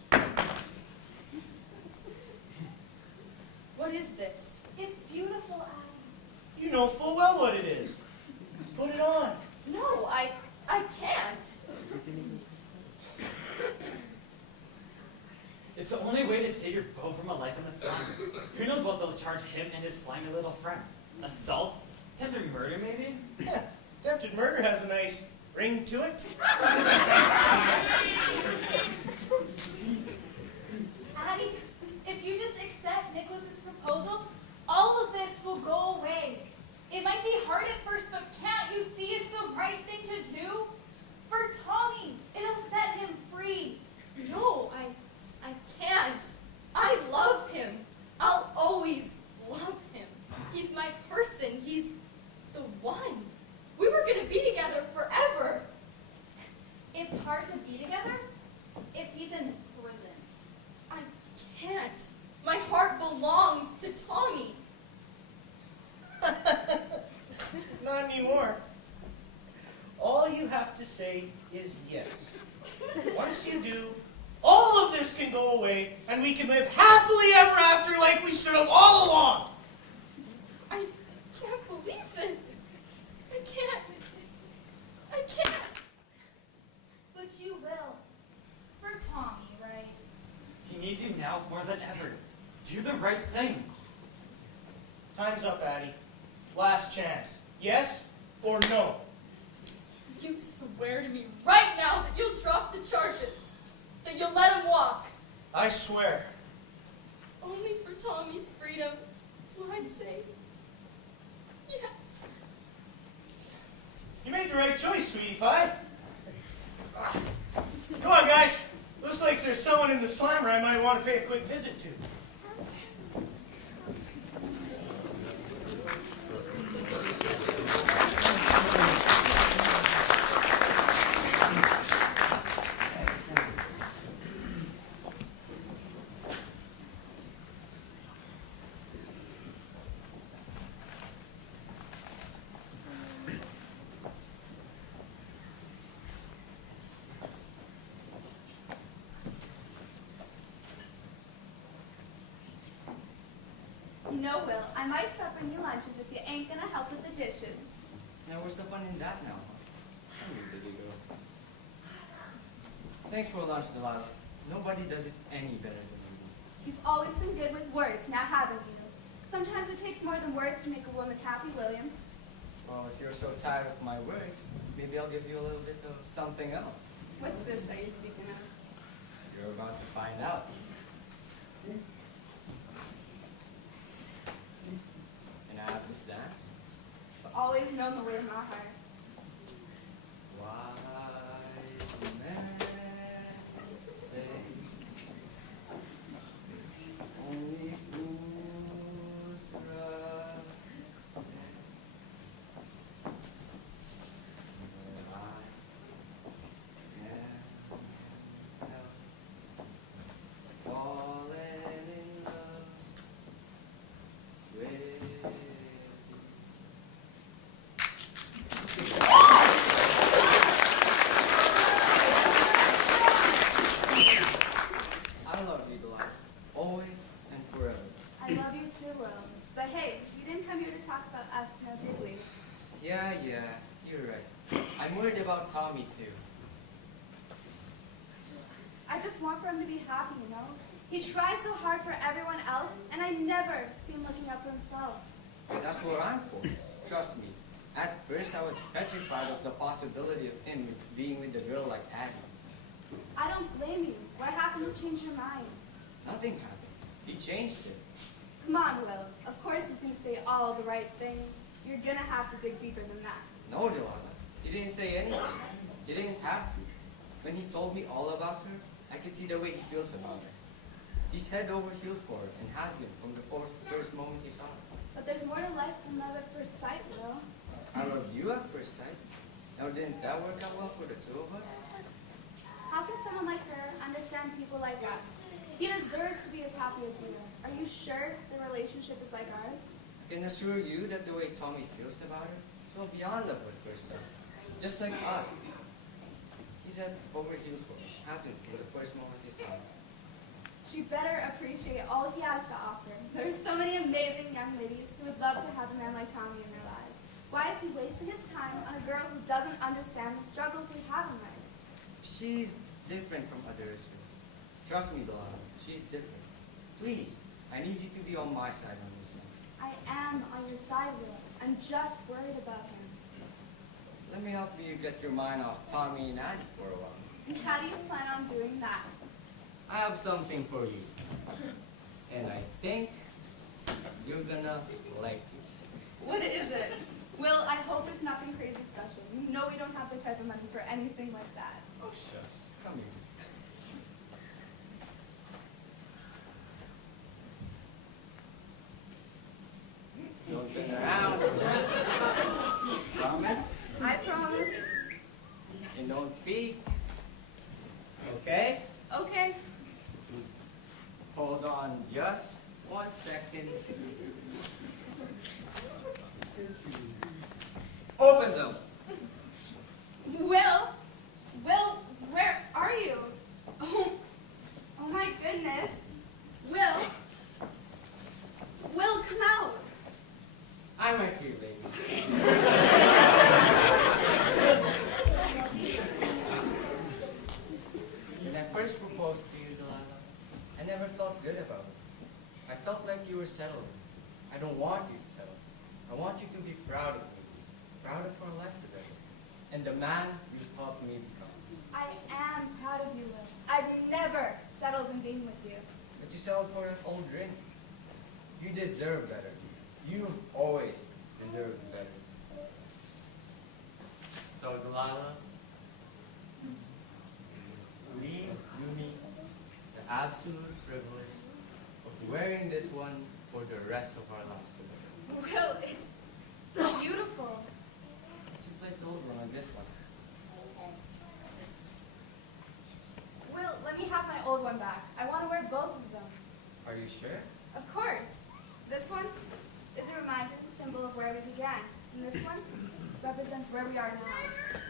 What is this? It's beautiful, Addie. You know full well what it is. Put it on. No, I can't. It's the only way to save your beau from a life in the sun. Who knows what they'll charge him and his slimy little friend? Assault? Attempted murder, maybe? Yeah, attempted murder has a nice ring to it. Addie, if you just accept Nicholas's proposal, all of this will go away. It might be hard at first, but can't you see it's the right thing to do? For Tommy, it'll set him free. No, I can't. to Tommy. Not anymore. All you have to say is yes. Once you do, all of this can go away, and we can live happily ever after like we should have all along. I can't believe this. I can't. I can't. But you will. For Tommy, right? He needs you now more than ever. Do the right thing. Time's up, Addie. Last chance. Yes or no? You swear to me right now that you'll drop the charges. That you'll let him walk. I swear. Only for Tommy's freedom do I say yes. You made the right choice, sweetie pie. Come on, guys. Looks like there's someone in the slammer I might want to pay a quick visit to. You know, Will, I might start bringing you lunches if you ain't gonna help with the dishes. Now, where's the fun in that now? Come here, baby girl. Thanks for lunch, Delilah. Nobody does it any better than you do. You've always been good with words, now haven't you? Sometimes it takes more than words to make a woman happy, William. Well, if you're so tired of my words, maybe I'll give you a little bit of something else. What's this that you're speaking of? You're about to find out. Can I have this dance? I've always known the way of my heart. Wise men say only fools rush their eyes can't help falling in love with you. I love you, Delilah. Always and forever. I love you too, Will. But hey, you didn't come here to talk about us, now did we? Yeah, you're right. I'm worried about Tommy, too. I just want for him to be happy, you know? He tries so hard for everyone else, and I never see him looking out for himself. That's what I'm for. Trust me. At first, I was petrified of the possibility of him being with a girl like Addie. I don't blame you. What happened to change your mind? Nothing happened. He changed it. Come on, Will. Of course he's going to say all the right things. You're going to have to dig deeper than that. No, Delilah. He didn't say anything. He didn't have to. When he told me all about her, I could see the way he feels about her. He's head over heels for her and has been from the first moment he saw her. But there's more to life than love at first sight, Will. I loved you at first sight. Now, didn't that work out well for the two of us? How can someone like her understand people like us? He deserves to be as happy as we are. Are you sure the relationship is like ours? I can assure you that the way Tommy feels about her is well beyond love at first sight. Just like us. He's head over heels for her, hasn't from the first moment he saw her. She better appreciate all he has to offer. There's so many amazing young ladies who would love to have a man like Tommy in their lives. Why is he wasting his time on a girl who doesn't understand the struggles we have in life? She's different from other issues. Trust me, Delilah, she's different. Please, I need you to be on my side on this one. I am on your side, Will. I'm just worried about him. Let me help you get your mind off Tommy and Addie for a while. And how do you plan on doing that? I have something for you. And I think you're gonna like it. What is it? Will, I hope it's nothing crazy special. You know we don't have the type of money for anything like that. Oh, shush. Come here. Don't turn around. Promise? I promise. And don't peek. Okay? Okay. Hold on just 1 second. Open them. Will, where are you? Oh my goodness. Will, come out. I'm right here, baby. When I first proposed to you, Delilah, I never felt good about it. I felt like you were settling. I don't want you to settle. I want you to be proud of me, proud of our life together, and the man you helped me become. I am proud of you, Will. I've never settled in being with you. But you settled for an old drink. You deserve better. You always deserve better. So, Delilah, please do me the absolute privilege of wearing this one for the rest of our lives together. Will, it's beautiful. Let's replace the old one on this one. Will, let me have my old one back. I want to wear both of them. Are you sure? Of course. This one is a reminder, the symbol of where we began. And this one represents where we are now.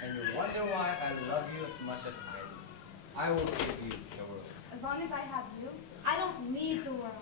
And you wonder why I love you as much as I do. I will give you the world. As long as I have you, I don't need the world.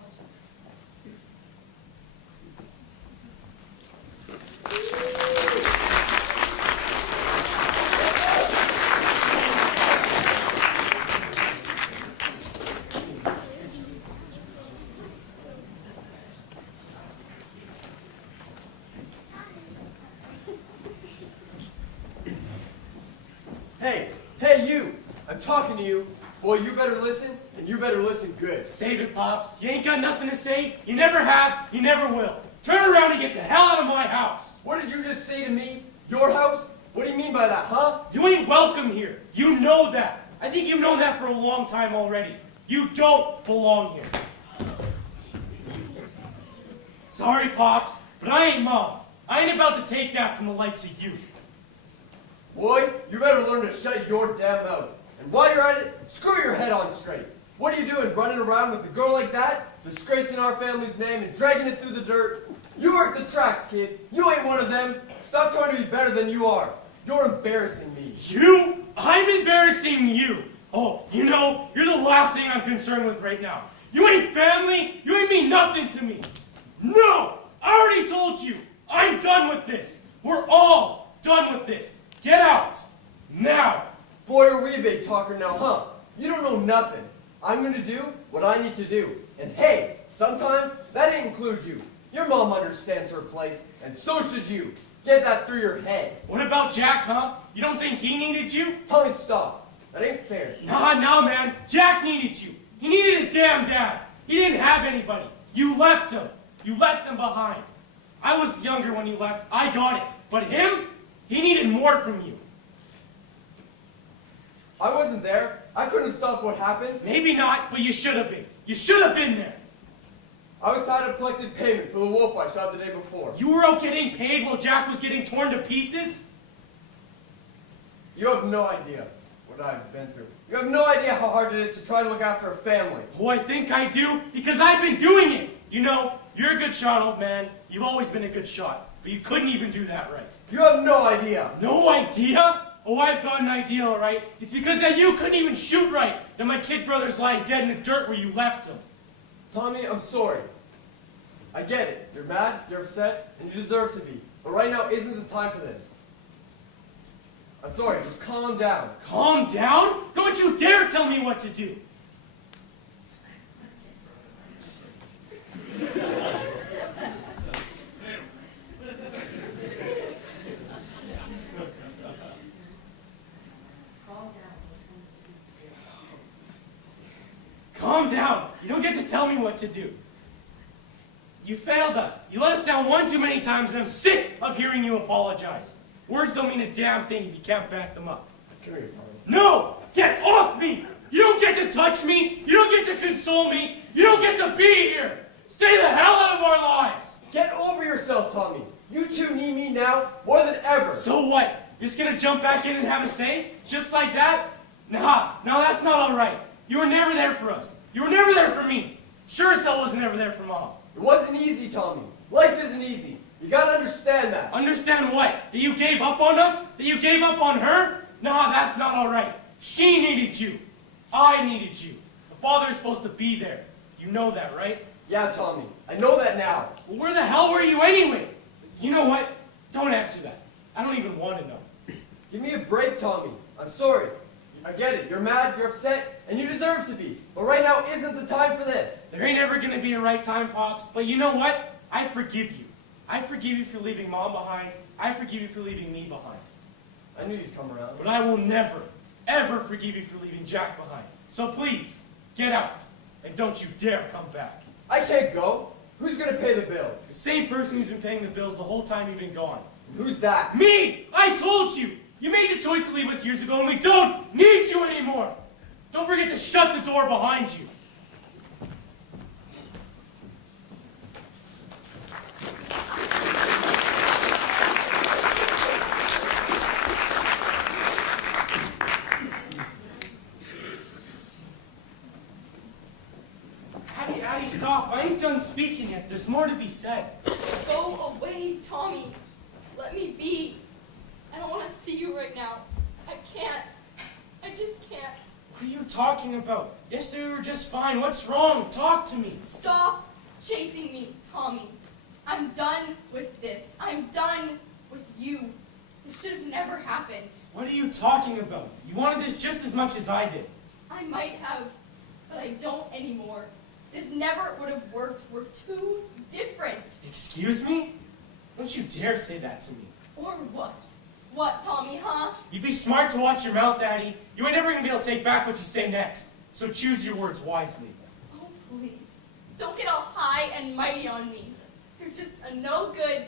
Hey, you! I'm talking to you. Boy, you better listen, and you better listen good. Save it, Pops. You ain't got nothing to say. You never have. You never will. Turn around and get the hell out of my house. What did you just say to me? Your house? What do you mean by that, huh? You ain't welcome here. You know that. I think you've known that for a long time already. You don't belong here. Sorry, Pops, but I ain't Mom. I ain't about to take that from the likes of you. Boy, you better learn to shut your damn mouth. And while you're at it, screw your head on straight. What are you doing, running around with a girl like that? Disgracing our family's name and dragging it through the dirt? You work the tracks, kid. You ain't one of them. Stop trying to be better than you are. You're embarrassing me. You? I'm embarrassing you. Oh, you know, you're the last thing I'm concerned with right now. You ain't family. You ain't mean nothing to me. No! I already told you. I'm done with this. We're all done with this. Get out. Now. Boy, are we a big talker now, huh? You don't know nothing. I'm going to do what I need to do. And hey, sometimes that includes you. Your mom understands her place, and so should you. Get that through your head. What about Jack, huh? You don't think he needed you? Tommy, stop. That ain't fair. Nah, man. Jack needed you. He needed his damn dad. He didn't have anybody. You left him. You left him behind. I was younger when you left. I got it. But him? He needed more from you. I wasn't there. I couldn't have stopped what happened. Maybe not, but you should have been. You should have been there. I was tied up collecting payment for the wolf I shot the day before. You were out getting paid while Jack was getting torn to pieces? You have no idea what I've been through. You have no idea how hard it is to try to look after a family. Oh, I think I do, because I've been doing it. You know, you're a good shot, old man. You've always been a good shot. But you couldn't even do that right. You have no idea. No idea? Oh, I've got an idea, all right. It's because that you couldn't even shoot right that my kid brother's lying dead in the dirt where you left him. Tommy, I'm sorry. I get it. You're mad, you're upset, and you deserve to be. But right now isn't the time for this. I'm sorry, just calm down. Calm down? Don't you dare tell me what to do. Calm down. You don't get to tell me what to do. You failed us. You let us down one too many times, and I'm sick of hearing you apologize. Words don't mean a damn thing if you can't back them up. Come here, Tommy. No! Get off me! You don't get to touch me. You don't get to console me. You don't get to be here. Stay the hell out of our lives. Get over yourself, Tommy. You two need me now more than ever. So what? You're just gonna jump back in and have a say? Just like that? Nah, no, that's not all right. You were never there for us. You were never there for me. Sure as hell I wasn't ever there for Mom? It wasn't easy, Tommy. Life isn't easy. You gotta understand that. Understand what? That you gave up on us? That you gave up on her? Nah, that's not all right. She needed you. I needed you. The father is supposed to be there. You know that, right? Yeah, Tommy. I know that now. Well, where the hell were you anyway? You know what? Don't answer that. I don't even want to know. Give me a break, Tommy. I'm sorry. I get it. You're mad, you're upset, and you deserve to be. But right now isn't the time for this. There ain't ever going to be a right time, Pops. But you know what? I forgive you. I forgive you for leaving Mom behind. I forgive you for leaving me behind. I knew you'd come around. But I will never, ever forgive you for leaving Jack behind. So please, get out. And don't you dare come back. I can't go. Who's going to pay the bills? The same person who's been paying the bills the whole time you've been gone. Who's that? Me! I told you! You made the choice to leave us years ago, and we don't need you anymore! Don't forget to shut the door behind you. Addie, stop. I ain't done speaking yet. There's more to be said. Go away, Tommy. Let me be. I don't want to see you right now. I can't. I just can't. What are you talking about? Yesterday we were just fine. What's wrong? Talk to me. Stop chasing me, Tommy. I'm done with this. I'm done with you. This should have never happened. What are you talking about? You wanted this just as much as I did. I might have, but I don't anymore. This never would have worked. We're too different. Excuse me? Don't you dare say that to me. Or what? What, Tommy, huh? You'd be smart to watch your mouth, Addie. You ain't never gonna be able to take back what you say next. So choose your words wisely. Oh, please. Don't get all high and mighty on me. You're just a no-good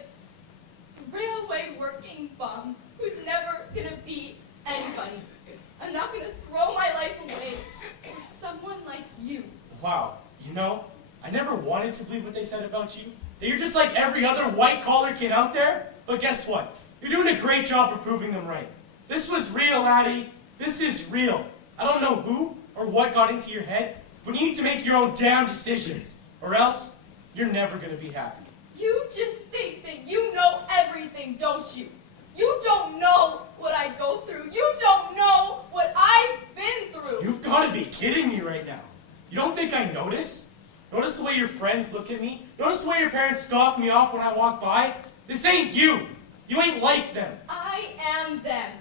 railway working bum who's never gonna be anybody. I'm not gonna throw my life away for someone like you. Wow. You know, I never wanted to believe what they said about you. That you're just like every other white-collar kid out there. But guess what? You're doing a great job of proving them right. This was real, Addie. This is real. I don't know who or what got into your head, but you need to make your own damn decisions. Or else, you're never going to be happy. You just think that you know everything, don't you? You don't know what I go through. You don't know what I've been through. You've got to be kidding me right now. You don't think I notice? Notice the way your friends look at me? Notice the way your parents scoff me off when I walk by? This ain't you. You ain't like them. I am them.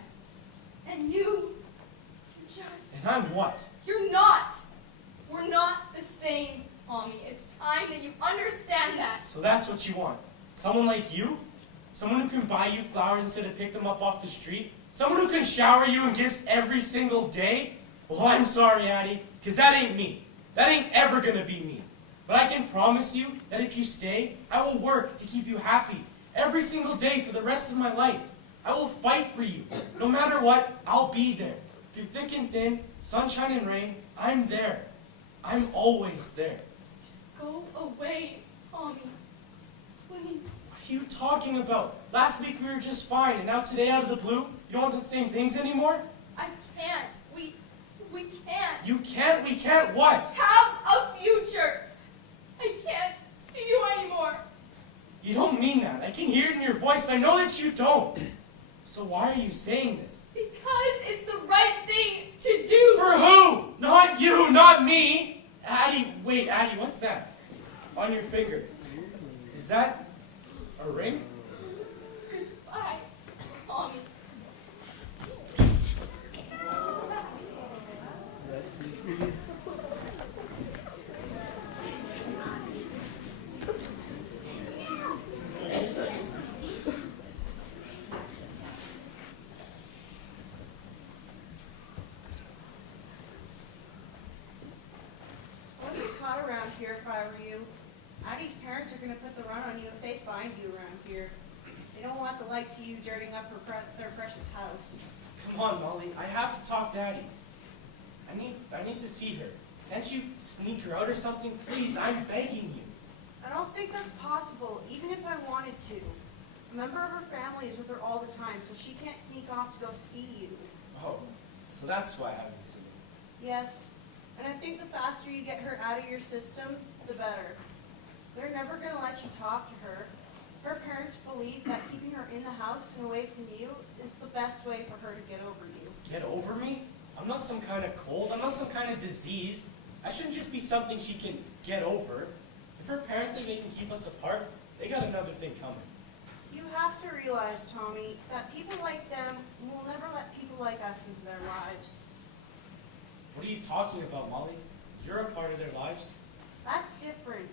And you're just... And I'm what? You're not. We're not the same, Tommy. It's time that you understand that. So that's what you want. Someone like you? Someone who can buy you flowers instead of pick them up off the street? Someone who can shower you in gifts every single day? Well, I'm sorry, Addie, because that ain't me. That ain't ever going to be me. But I can promise you that if you stay, I will work to keep you happy every single day for the rest of my life. I will fight for you. No matter what, I'll be there. Through thick and thin, sunshine and rain, I'm there. I'm always there. Just go away, Tommy. Please. What are you talking about? Last week we were just fine, and now today out of the blue, you don't want the same things anymore? I can't. We can't. You can't? We can't what? Have a future. I can't see you anymore. You don't mean that. I can hear it in your voice. I know that you don't. So why are you saying this? Because it's the right thing to do. For who? Not you, not me. Addie, wait, Addie, what's that? On your finger. Is that a ring? Goodbye, Tommy. Here if I were you. Addie's parents are going to put the run on you if they find you around here. They don't want the likes of you dirtying up their precious house. Come on, Molly. I have to talk to Addie. I need to see her. Can't you sneak her out or something? Please, I'm begging you. I don't think that's possible, even if I wanted to. A member of her family is with her all the time, so she can't sneak off to go see you. Oh, so that's why I haven't seen her. Yes, And I think the faster you get her out of your system, the better. They're never going to let you talk to her. Her parents believe that keeping her in the house and away from you is the best way for her to get over you. Get over me? I'm not some kind of cold. I'm not some kind of disease. I shouldn't just be something she can get over. If her parents think they can keep us apart, they got another thing coming. You have to realize, Tommy, that people like them will never let people like us into their lives. What are you talking about, Molly? You're a part of their lives. That's different.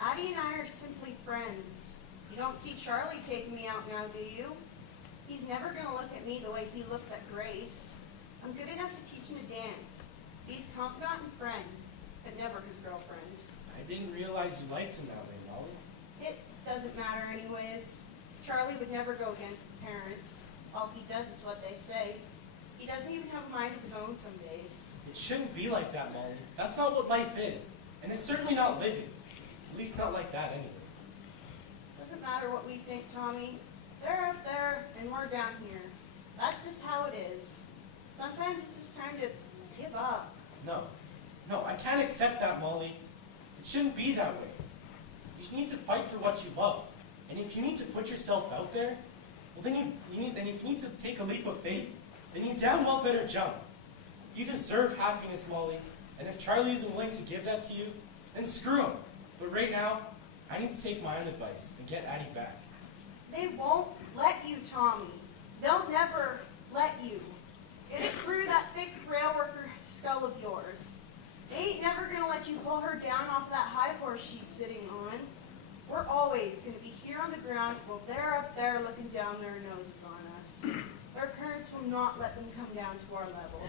Addie and I are simply friends. You don't see Charlie taking me out now, do you? He's never going to look at me the way he looks at Grace. I'm good enough to teach him to dance. He's confidant and friend, but never his girlfriend. I didn't realize you liked him that way, Molly. It doesn't matter anyways. Charlie would never go against his parents. All he does is what they say. He doesn't even have a mind of his own some days. It shouldn't be like that, Molly. That's not what life is. And it's certainly not living. At least not like that, anyway. Doesn't matter what we think, Tommy. They're up there and we're down here. That's just how it is. Sometimes it's just time to give up. No, I can't accept that, Molly. It shouldn't be that way. You need to fight for what you love. And if you need to put yourself out there, well, then if you need to take a leap of faith, then you damn well better jump. You deserve happiness, Molly. And if Charlie isn't willing to give that to you, then screw him. But right now, I need to take my own advice and get Addie back. They won't let you, Tommy. They'll never let you. Get it through that thick rail worker skull of yours. They ain't never going to let you pull her down off that high horse she's sitting on. We're always going to be here on the ground while they're up there looking down their noses on us. Their parents will not let them come down to our level.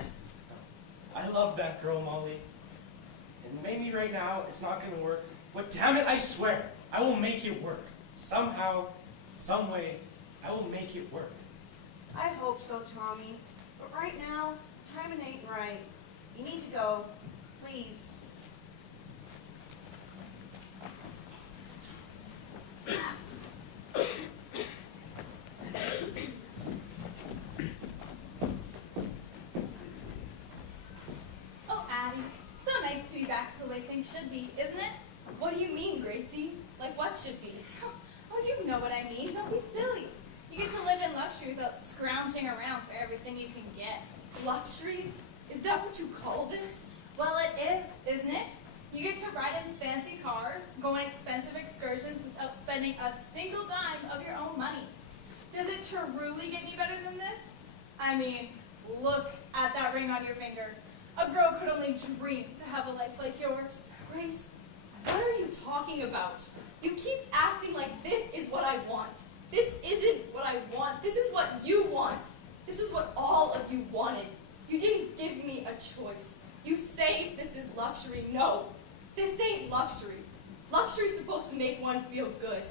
I love that girl, Molly. And maybe right now it's not going to work, but damn it, I swear, I will make it work. Somehow, some way, I will make it work. I hope so, Tommy. But right now, timing ain't right. You need to go. Please. Oh, Addie, so nice to be back to the way things should be, isn't it? What do you mean, Gracie? Like what should be? Oh, you know what I mean. Don't be silly. You get to live in luxury without scrounging around for everything you can get. Luxury? Is that what you call this? Well, it is, isn't it? You get to ride in fancy cars, go on expensive excursions without spending a single dime of your own money. Does it truly get any better than this? I mean, look at that ring on your finger. A girl could only dream to have a life like yours. Grace, what are you talking about? You keep acting like this is what I want. This isn't what I want. This is what you want. This is what all of you wanted. You didn't give me a choice. You say this is luxury. No, this ain't luxury. Luxury's supposed to make one feel good.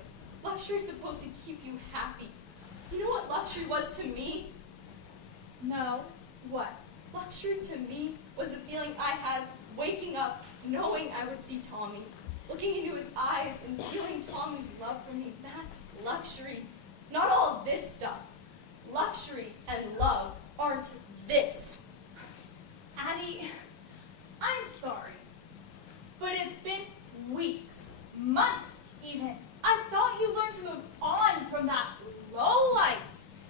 Luxury's supposed to keep you happy. You know what luxury was to me? No. What? Luxury to me was the feeling I had waking up, knowing I would see Tommy, looking into his eyes and feeling Tommy's love for me. That's luxury. Not all of this stuff. Luxury and love aren't this. Addie, I'm sorry, but it's been weeks, months even. I thought you learned to move on from that low life.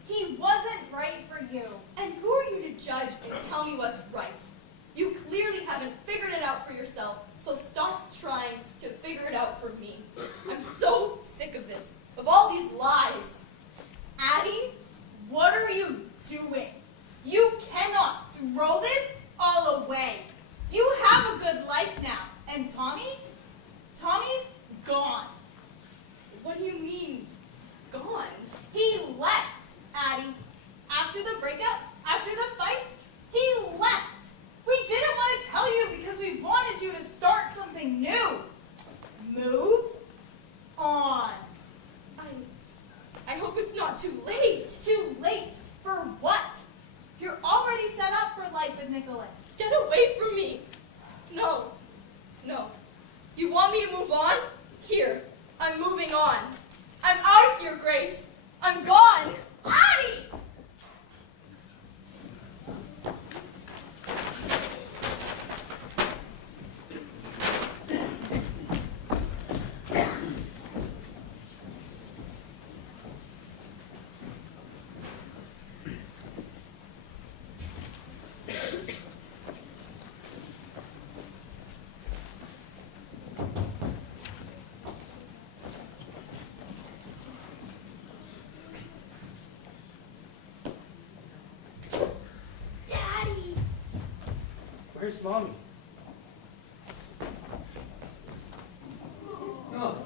He wasn't right for you. And who are you to judge and tell me what's right? You clearly haven't figured it out for yourself, so stop trying to figure it out for me. I'm so sick of this, of all these lies. Addie, what are you doing? You cannot throw this all away. You have a good life now. And Tommy's gone. What do you mean, gone? He left, Addie. After the breakup, after the fight, he left. We didn't want to tell you because we wanted you to start something new. Move on. I hope it's not too late. Too late? For what? You're already set up for life with Nicholas. Get away from me. No. You want me to move on? Here, I'm moving on. I'm out of here, Grace. I'm gone. Addie! Where's Mommy? No.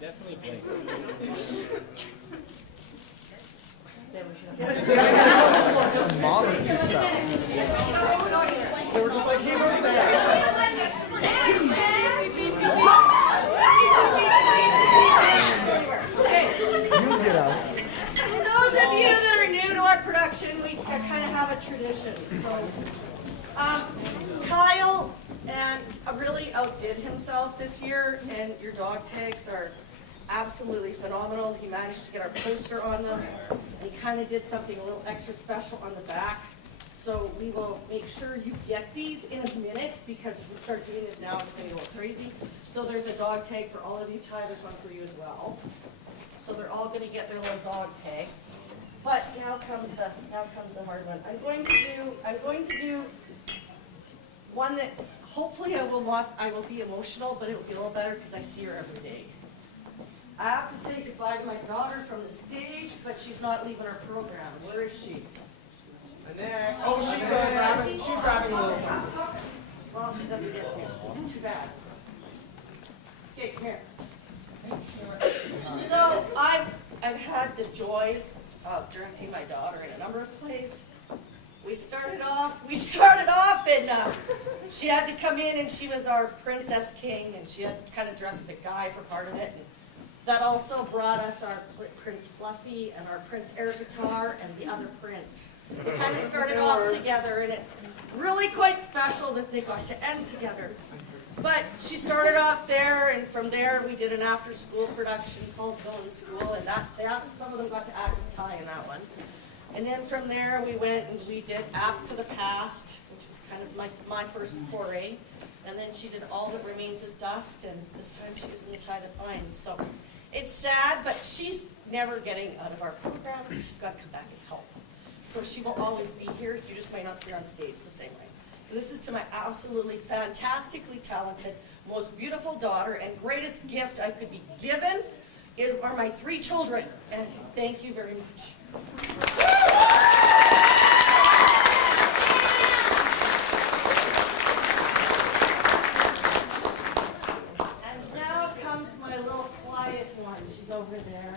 Definitely Blake. They were just like, he's over there. You get out. For those of you that are new to our production, we kind of have a tradition. So, Kyle really outdid himself this year, and your dog tags are absolutely phenomenal. He managed to get our poster on them, and he kind of did something a little extra special on the back. So we will make sure you get these in a minute, because if we start doing this now, it's going to go crazy. So there's a dog tag for all of you. Ty, there's one for you as well. So they're all going to get their little dog tag. But now comes the hard one. I'm going to do one that hopefully I will be emotional, but it will be a little better because I see her every day. I have to say goodbye to my daughter from the stage, but she's not leaving our program. Where is she? Annette. Oh, she's grabbing a little something. Well, she doesn't get to. Too bad. Okay, come here. So I've had the joy of directing my daughter in a number of plays. We started off, and she had to come in, and she was our Princess King, and she had to kind of dress as a guy for part of it. And that also brought us our Prince Fluffy and our Prince Air Guitar and the other prince. We kind of started off together, and it's really quite special that they got to end together. But she started off there, and from there we did an after-school production called Going School, and some of them got to act with Ty in that one. And then from there we went and we did Act to the Past, which was kind of my first foray. And then she did All That Remains Is Dust, and this time she was in The Tie That Binds. So it's sad, but she's never getting out of our program. She's got to come back and help. So she will always be here. You just might not see her on stage the same way. So this is to my absolutely fantastically talented, most beautiful daughter, and greatest gift I could be given are my 3 children. And thank you very much. And now comes my little quiet one. She's over there.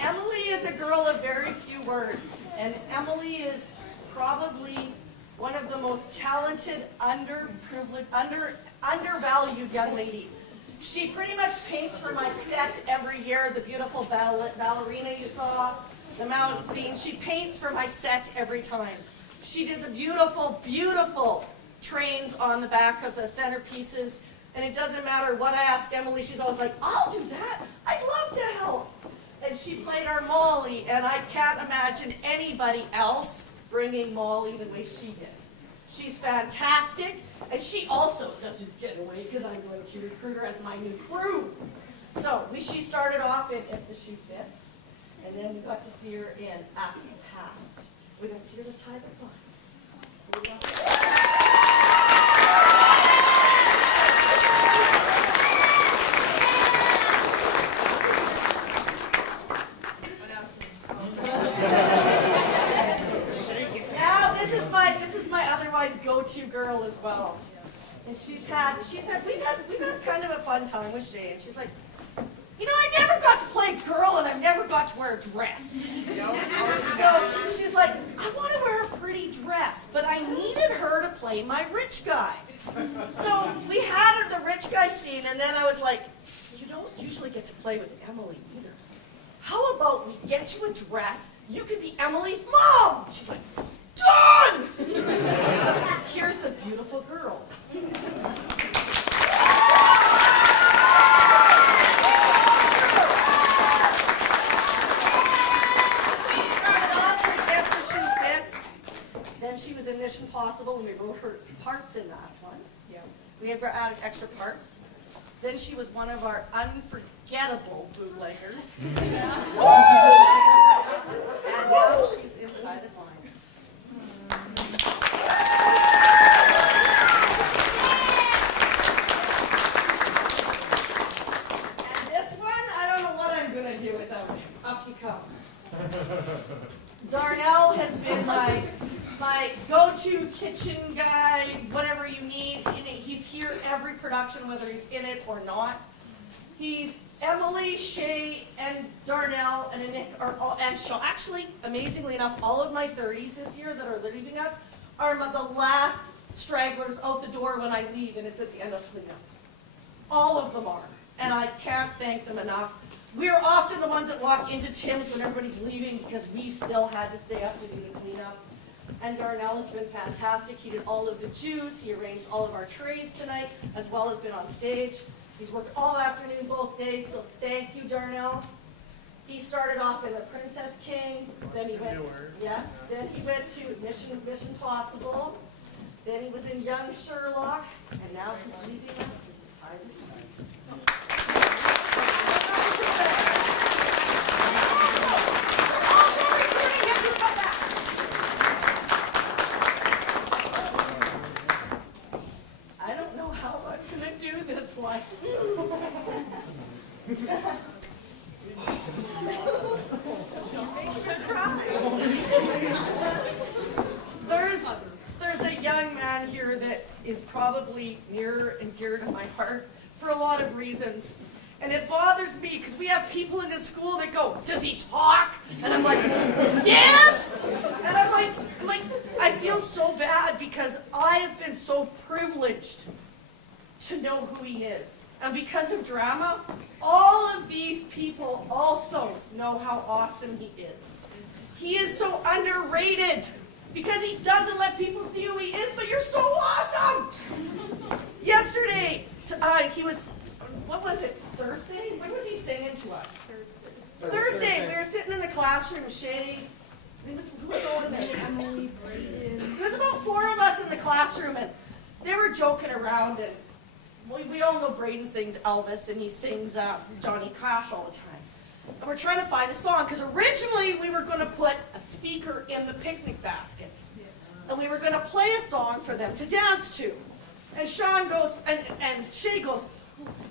Emily is a girl of very few words, and Emily is probably one of the most talented, underprivileged, undervalued young ladies. She pretty much paints for my set every year, the beautiful ballerina you saw, the mountain scene. She paints for my set every time. She did the beautiful, beautiful trains on the back of the centerpieces, and it doesn't matter what I ask Emily, she's always like, I'll do that. I'd love to help. And she played our Molly, and I can't imagine anybody else bringing Molly the way she did. She's fantastic, and she also doesn't get away because I'm going to recruit her as my new crew. So she started off in If the Shoe Fits, and then we got to see her in Act to the Past. We got to see her in The Tie That Binds. Go-to girl as well, and we've had kind of a fun time with Shay, and she's like, you know, I never got to play girl, and I've never got to wear a dress. So she's like, I want to wear a pretty dress, but I needed her to play my rich guy. So we had her the rich guy scene, and then I was like, you don't usually get to play with Emily either. How about we get you a dress? You could be Emily's mom. She's like, done! Here's the beautiful girl. She started off with If the Shoe Fits. Then she was in Mission Possible, and we wrote her parts in that one. Yeah. We had added extra parts. Then she was one of our unforgettable bootleggers. And now she's in Tie That Binds. And this one, I don't know what I'm going to do without him. Up you come. Darnell has been my go-to kitchen guy, every production, whether he's in it or not. He's Emily, Shay, and Darnell, and Nick are all, and Shaw. Actually, amazingly enough, all of my 30s this year that are leaving us are the last stragglers out the door when I leave, and it's at the end of cleanup. All of them are, and I can't thank them enough. We're often the ones that walk into Tim's when everybody's leaving because we still had to stay up to do the cleanup. And Darnell has been fantastic. He did all of the juice. He arranged all of our trays tonight, as well as been on stage. He's worked all afternoon, both days, so thank you, Darnell. He started off in The Princess King, then he went, then he went to Mission Possible, then he was in Young Sherlock, and now he's leaving us in Retired Tonight. I don't know how I'm going to do this one. There's a young man here that is probably near and dear to my heart for a lot of reasons. And it bothers me because we have people in this school that go, does he talk? And I'm like, yes! And I'm like, I feel so bad because I have been so privileged to know who he is. And because of drama, all of these people also know how awesome he is. He is so underrated because he doesn't let people see who he is, but you're so awesome! Yesterday, he was, what was it, Thursday? When was he singing to us? Thursday. We were sitting in the classroom, Shay, who was all in there? Emily, Brayden. There was about 4 of us in the classroom, and they were joking around, and we all know Brayden sings Elvis, and he sings Johnny Cash all the time. And we're trying to find a song, because originally we were going to put a speaker in the picnic basket. And we were going to play a song for them to dance to. And Sean goes, and Shay goes,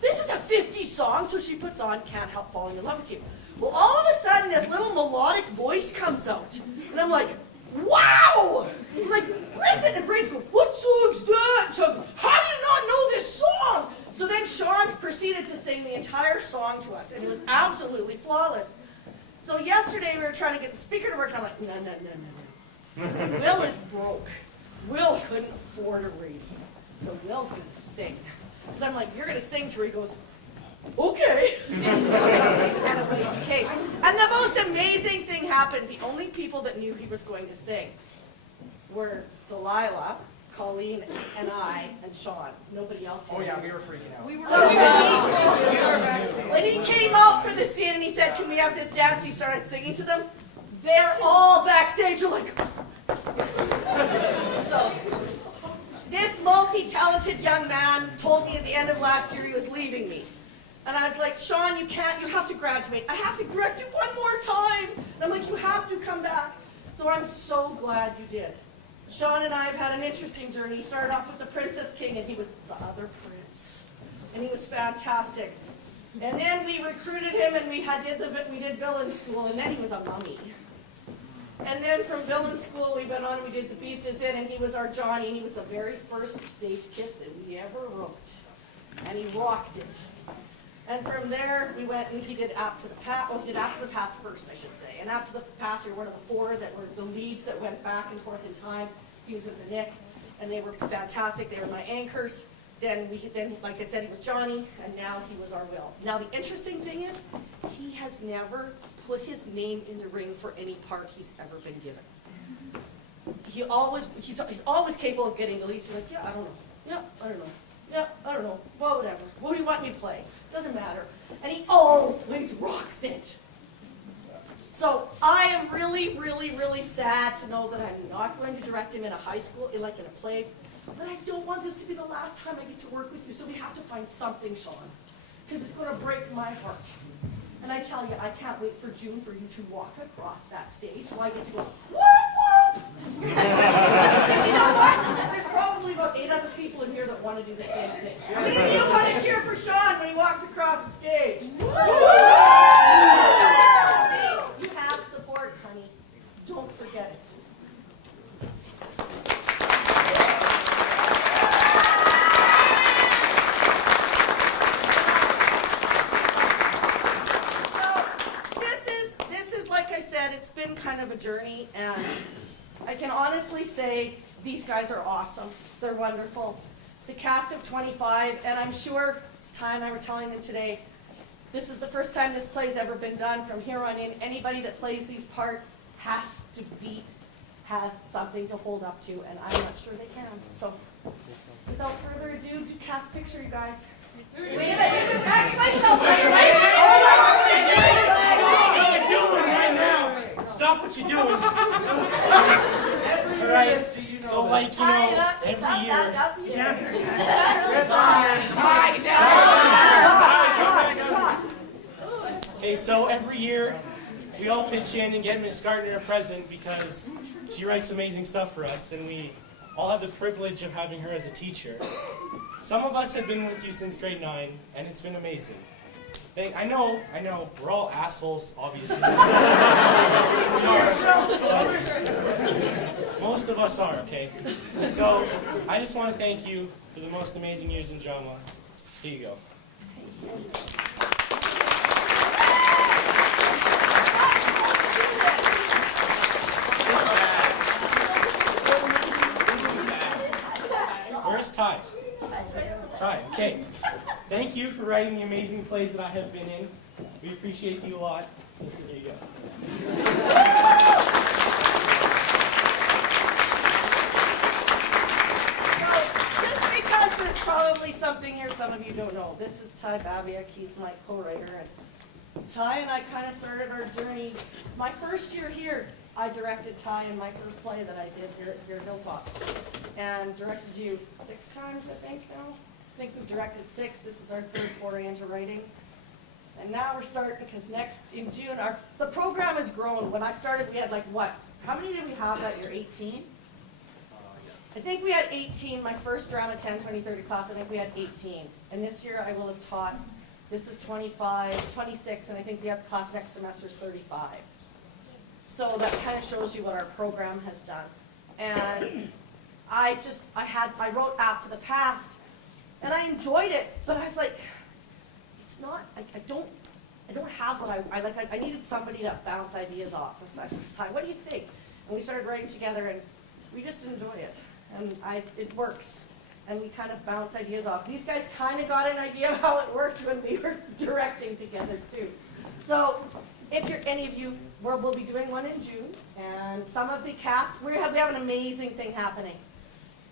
this is a 50s song, so she puts on Can't Help Falling in Love with You. Well, all of a sudden, this little melodic voice comes out. And I'm like, wow! I'm like, listen, and Brayden's going, what song's that? Sean goes, how do you not know this song? So then Sean proceeded to sing the entire song to us, and it was absolutely flawless. So yesterday, we were trying to get the speaker to work, and I'm like, no. Will is broke. Will couldn't afford a radio. So Will's going to sing. So I'm like, you're going to sing to her. He goes, okay. Okay. And the most amazing thing happened. The only people that knew he was going to sing were Delilah, Colleen, and I, and Sean. Nobody else. Oh yeah, we were freaking out. When he came out for the scene and he said, can we have this dance? He started singing to them. They're all backstage like. So, this multi-talented young man told me at the end of last year he was leaving me. And I was like, Sean, you have to graduate. I have to direct you one more time. And I'm like, you have to come back. So I'm so glad you did. Sean and I have had an interesting journey. He started off with the Princess King, and he was the other prince. And he was fantastic. And then we recruited him, and we did villain school, and then he was a mummy. And then from villain school, we went on and we did The Beast Is In, and he was our Johnny, and he was the very first stage kiss that we ever wrote. And he rocked it. And from there, we went and he did After the Past, he did After the Past first, I should say. And After the Past, we were one of the 4 that were the leads that went back and forth in time. He was with the Nick, and they were fantastic. They were my anchors. Then, like I said, he was Johnny, and now he was our Will. Now, the interesting thing is, he has never put his name in the ring for any part he's ever been given. He's always capable of getting the leads. He's like, yeah, I don't know. Yeah, I don't know. Yeah, I don't know. Well, whatever. What do you want me to play? Doesn't matter. And he always rocks it. So I am really, really, really sad to know that I'm not going to direct him in a high school, like in a play. But I don't want this to be the last time I get to work with you, so we have to find something, Sean. Because it's going to break my heart. And I tell you, I can't wait for June for you to walk across that stage so I get to go, whoop, whoop! Because you know what? There's probably about 8 other people in here that want to do the same thing. How many of you want to cheer for Sean when he walks across the stage? See, you have support, honey. Don't forget it. a journey, and I can honestly say these guys are awesome. They're wonderful. It's a cast of 25, and I'm sure Ty and I were telling them today, this is the first time this play's ever been done. From here on in, anybody that plays these parts has something to hold up to, and I'm not sure they can. So, without further ado, do cast picture, you guys. Wait a minute. Actually, Stop what you're doing right now. Stop what you're doing. All right. So, like, you know, every year. Okay, so every year we all pitch in and get Miss Gardner a present because she writes amazing stuff for us, and we all have the privilege of having her as a teacher. Some of us have been with you since grade 9, and it's been amazing. I know, we're all assholes, obviously. Most of us are, okay? So, I just want to thank you for the most amazing years in drama. Here you go. Where's Ty? Ty, okay. Thank you for writing the amazing plays that I have been in. We appreciate you a lot. Here you go. Just because there's probably something here some of you don't know. This is Ty Babiak. He's my co-writer. And Ty and I kind of started our journey. My first year here, I directed Ty in my first play that I did here at Hilltop. And directed you 6 times, I think, now. I think we've directed 6. This is our 3rd foray into writing. And now we're starting, because in June, the program has grown. When I started, we had like what? How many did we have that year? 18? I think we had 18. My first drama 10, 20, 30 class, I think we had 18. And this year I will have taught, this is 25, 26, and I think we have class next semester is 35. So that kind of shows you what our program has done. And I wrote After the Past, and I enjoyed it, but I was like, it's not, I don't have what I like. I needed somebody to bounce ideas off of sessions time. What do you think? And we started writing together, and we just enjoy it. And it works. And we kind of bounce ideas off. These guys kind of got an idea of how it worked when we were directing together, too. So, if any of you, we'll be doing one in June, and some of the cast, we have an amazing thing happening.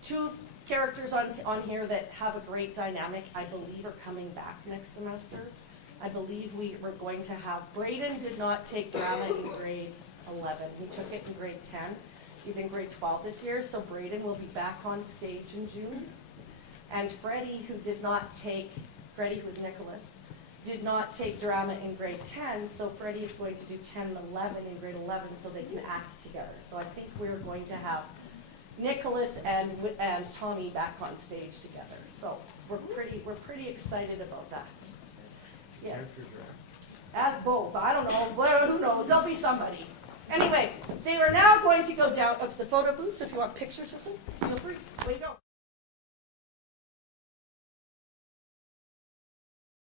2 characters on here that have a great dynamic, I believe, are coming back next semester. I believe we're going to have, Braden did not take drama in grade 11. He took it in grade 10. He's in grade 12 this year, so Braden will be back on stage in June. And Freddie, who was Nicholas, did not take drama in grade 10, so Freddie is going to do 10 and 11 in grade 11 so they can act together. So I think we're going to have Nicholas and Tommy back on stage together. So we're pretty excited about that. Yes. As both. I don't know. Who knows? There'll be somebody. Anyway, they are now going to go down to the photo booth, so if you want pictures with them, feel free. Wait.